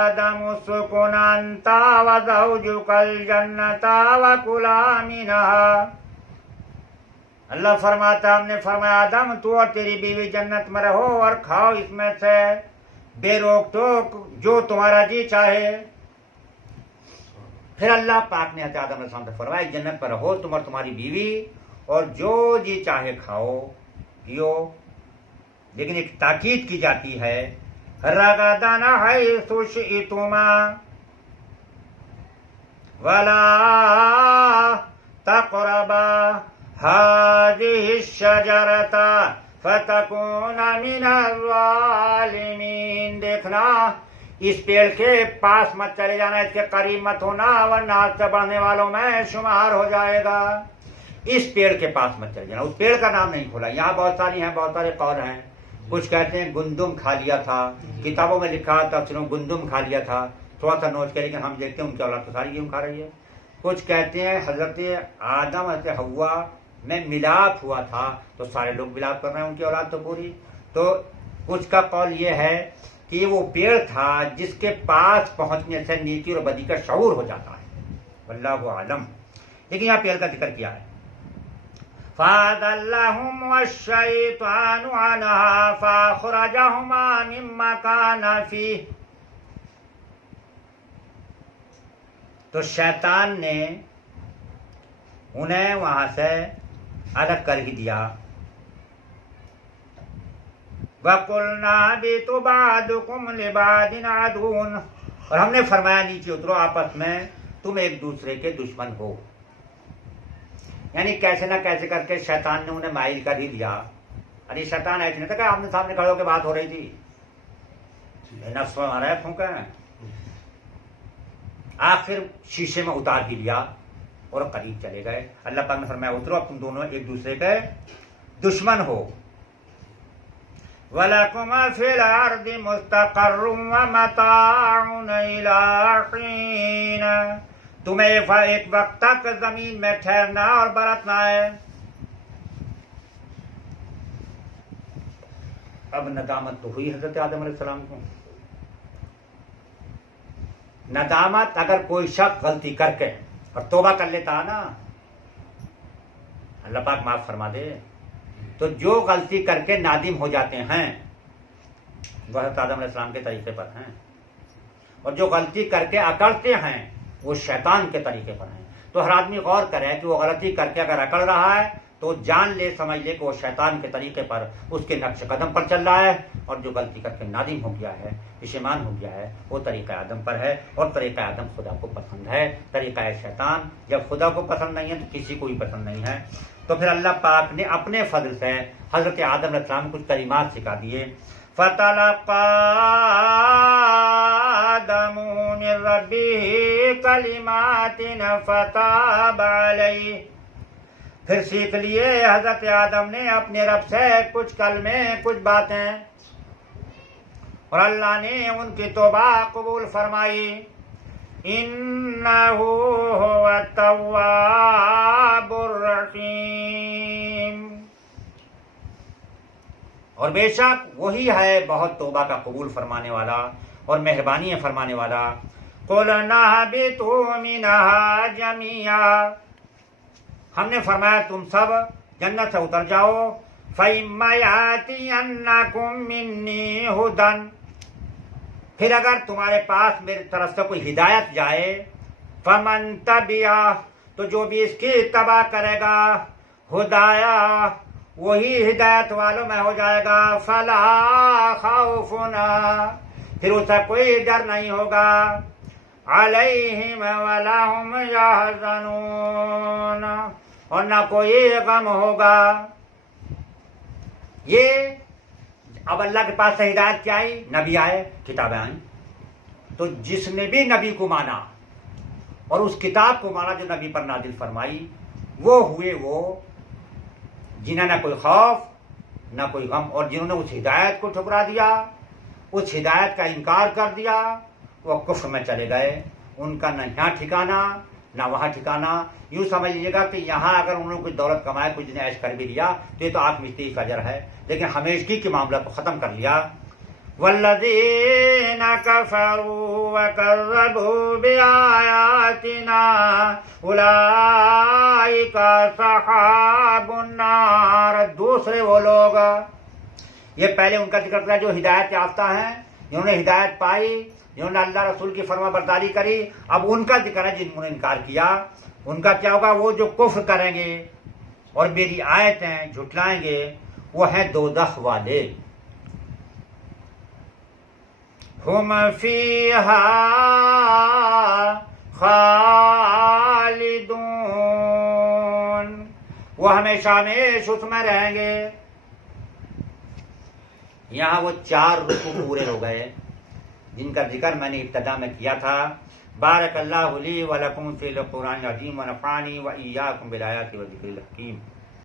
آدَمُ اسْكُنْ أَنْتَ وَزَوْجُكَ الْجَنَّةَ وَكُلَا مِنْهَا. اللہ فرماتا ہم نے فرمایا آدم تو اور تیری بیوی جنت میں رہو اور کھاؤ اس میں سے بے روک ٹوک جو تمہارا جی چاہے. پھر اللہ پاک نے حضرت آدم علیہ السلام سے فرمایا جنت پر رہو تم اور تمہاری بیوی اور جو جی چاہے کھاؤ پیو. لیکن ایک تاکید کی جاتی ہے رغدن حیث شئتما ولا تقربا هذه الشجرة فتكونا من الظالمین. دیکھنا اس پیڑ کے پاس مت چلے جانا, اس کے قریب مت ہونا ورنہ حد سے بڑھنے والوں میں شمار ہو جائے گا. اس پیڑ کے پاس مت چلے جانا. اس پیڑ کا نام نہیں کھولا. یہاں بہت ساری ہیں, بہت سارے قول ہیں. کچھ کہتے ہیں گندم کھا لیا تھا, کتابوں میں لکھا تھا گندم کھا لیا تھا, تھوڑا سا نوچ کے, لیکن ہم دیکھتے ہیں ان کی اولاد تو ساری گیہوں کھا رہی ہے. کچھ کہتے ہیں حضرت آدم حضرت حوا میں ملاپ ہوا تھا تو سارے لوگ ملاپ کر رہے ہیں, ان کی اولاد تو پوری. تو کچھ کا قول یہ ہے کہ وہ پیڑ تھا جس کے پاس پہنچنے سے نیکی اور بدی کا شعور ہو جاتا ہے, واللہ عالم. لیکن یہاں پیڑ کا ذکر کیا ہے. فَأَزَلَّهُمُ الشَّيْطَانُ عَنْهَا فَأَخْرَجَهُمَا مِمَّا كَانَا فِيهِ. تو شیطان نے انہیں وہاں سے الگ کر ہی دیا. وَقُلْنَا اهْبِطُوا بَعْضُكُمْ لِبَعْضٍ عَدُوٌّ, اور ہم نے فرمایا نیچے اترو آپس میں تم ایک دوسرے کے دشمن ہو. یعنی کیسے نہ کیسے کر کے شیطان نے انہیں مائل کر ہی دیا. ارے شیطان ایسے نہیں تھا کہ آمنے سامنے کھڑے ہو کے بات ہو رہی تھی, نفس میں مارا ہے پھونکا ہے. آخر شیشے میں اتار ہی لیا اور قریب چلے گئے. اللہ پاک نے فرمایا اترو اب تم دونوں ایک دوسرے کے دشمن ہو. وَلَكُمَا فِي الْأَرْضِ مُسْتَقَرٌّ وَمَتَاعٌ إِلَىٰ حِينٍ, تمہیں ایک وقت تک زمین میں ٹھہرنا اور برتنا ہے. اب ندامت تو ہوئی حضرت آدم علیہ السلام کو. ندامت اگر کوئی شخص غلطی کر کے اور توبہ کر لیتا ہے نا, اللہ پاک معاف فرما دے, تو جو غلطی کر کے نادم ہو جاتے ہیں وہ حضرت آدم علیہ السلام کے طریقے پر ہیں, اور جو غلطی کر کے اکڑتے ہیں وہ شیطان کے طریقے پر ہیں. تو ہر آدمی غور کرے کہ وہ غلطی کر کے اگر اکڑ رہا ہے تو جان لے سمجھ لے کہ وہ شیطان کے طریقے پر اس کے نقش قدم پر چل رہا ہے, اور جو غلطی کر کے نادم ہو گیا ہے پشیمان ہو گیا ہے وہ طریقہ آدم پر ہے. اور طریقہ آدم خدا کو پسند ہے, طریقہ شیطان جب خدا کو پسند نہیں ہے تو کسی کو بھی پسند نہیں ہے. تو پھر اللہ پاک نے اپنے فضل سے حضرت آدم علیہ السلام کو کچھ کلمات سکھا دیے. فَتَلَقَّى آدَمُ مِن رَّبِّهِ كَلِمَاتٍ فَتَابَ عَلَيْهِ, پھر سیکھ لیے حضرت آدم نے اپنے رب سے کچھ کلمے کچھ باتیں, اور اللہ نے ان کی توبہ قبول فرمائی. إنه هو التواب الرحیم، اور بے شک وہی ہے بہت توبہ کا قبول فرمانے والا اور مہربانی فرمانے والا۔ قُلْنَا اهْبِطُوا مِنْهَا جَمِيعًا، ہم نے فرمایا تم سب جنت سے اتر جاؤ۔ فَإِمَّا يَأْتِيَنَّكُم مِّنِّي هُدًى، پھر اگر تمہارے پاس میری طرف سے کوئی ہدایت جائے، فَمَن تَبِعَ، تو جو بھی اس کی اتباع کرے گا، ہدایا، وہی ہدایت والوں میں ہو جائے گا۔ فَلَا خَوْفٌ، پھر اسے کوئی ڈر نہیں ہوگا، عَلَيْهِمْ وَلَا هُمْ يَحْزَنُونَ، اور نہ کوئی غم ہوگا۔ یہ اب اللہ کے پاس سے ہدایت کیا آئی؟ نبی آئے، کتابیں آئیں، تو جس نے بھی نبی کو مانا اور اس کتاب کو مانا جو نبی پر نازل فرمائی، وہ ہوئے وہ جنہیں نہ کوئی خوف نہ کوئی غم، اور جنہوں نے اس ہدایت کو ٹھکرا دیا، اس ہدایت کا انکار کر دیا، وہ کفر میں چلے گئے، ان کا نہ یہاں ٹھکانا نہ وہاں ٹھکانا۔ یوں سمجھ لیجیے گا کہ یہاں اگر انہوں نے کچھ دولت کمائے، کچھ نے عیش کر بھی لیا تو یہ تو آنکھ میچتے ہی فجر ہے، لیکن ہمیشگی کے معاملہ کو ختم کر لیا۔ والذین کفروا وکذبوا بآیاتنا اولئک اصحاب النار، دوسرے وہ لوگ، یہ پہلے ان کا ذکر کیا جو ہدایت یافتہ ہیں، جنہوں نے ہدایت پائی، جنہوں نے اللہ رسول کی فرما برداری کری۔ اب ان کا ذکر ہے جنہوں نے انکار کیا، ان کا کیا ہوگا؟ وہ جو کفر کریں گے اور میری آیتیں جھٹلائیں گے، وہ ہیں دوزخ والے۔ ہم فیہا خالدون، وہ ہمیشہ ہمیشہ اس میں رہیں گے۔ یہاں وہ 4 رکوع پورے ہو گئے جن کا ذکر میں نے ابتدا میں کیا تھا۔ بارک اللہ لی و لکم فی القرآن العظیم و نفعنی و ایاکم بالآیات و ذکر الحکیم۔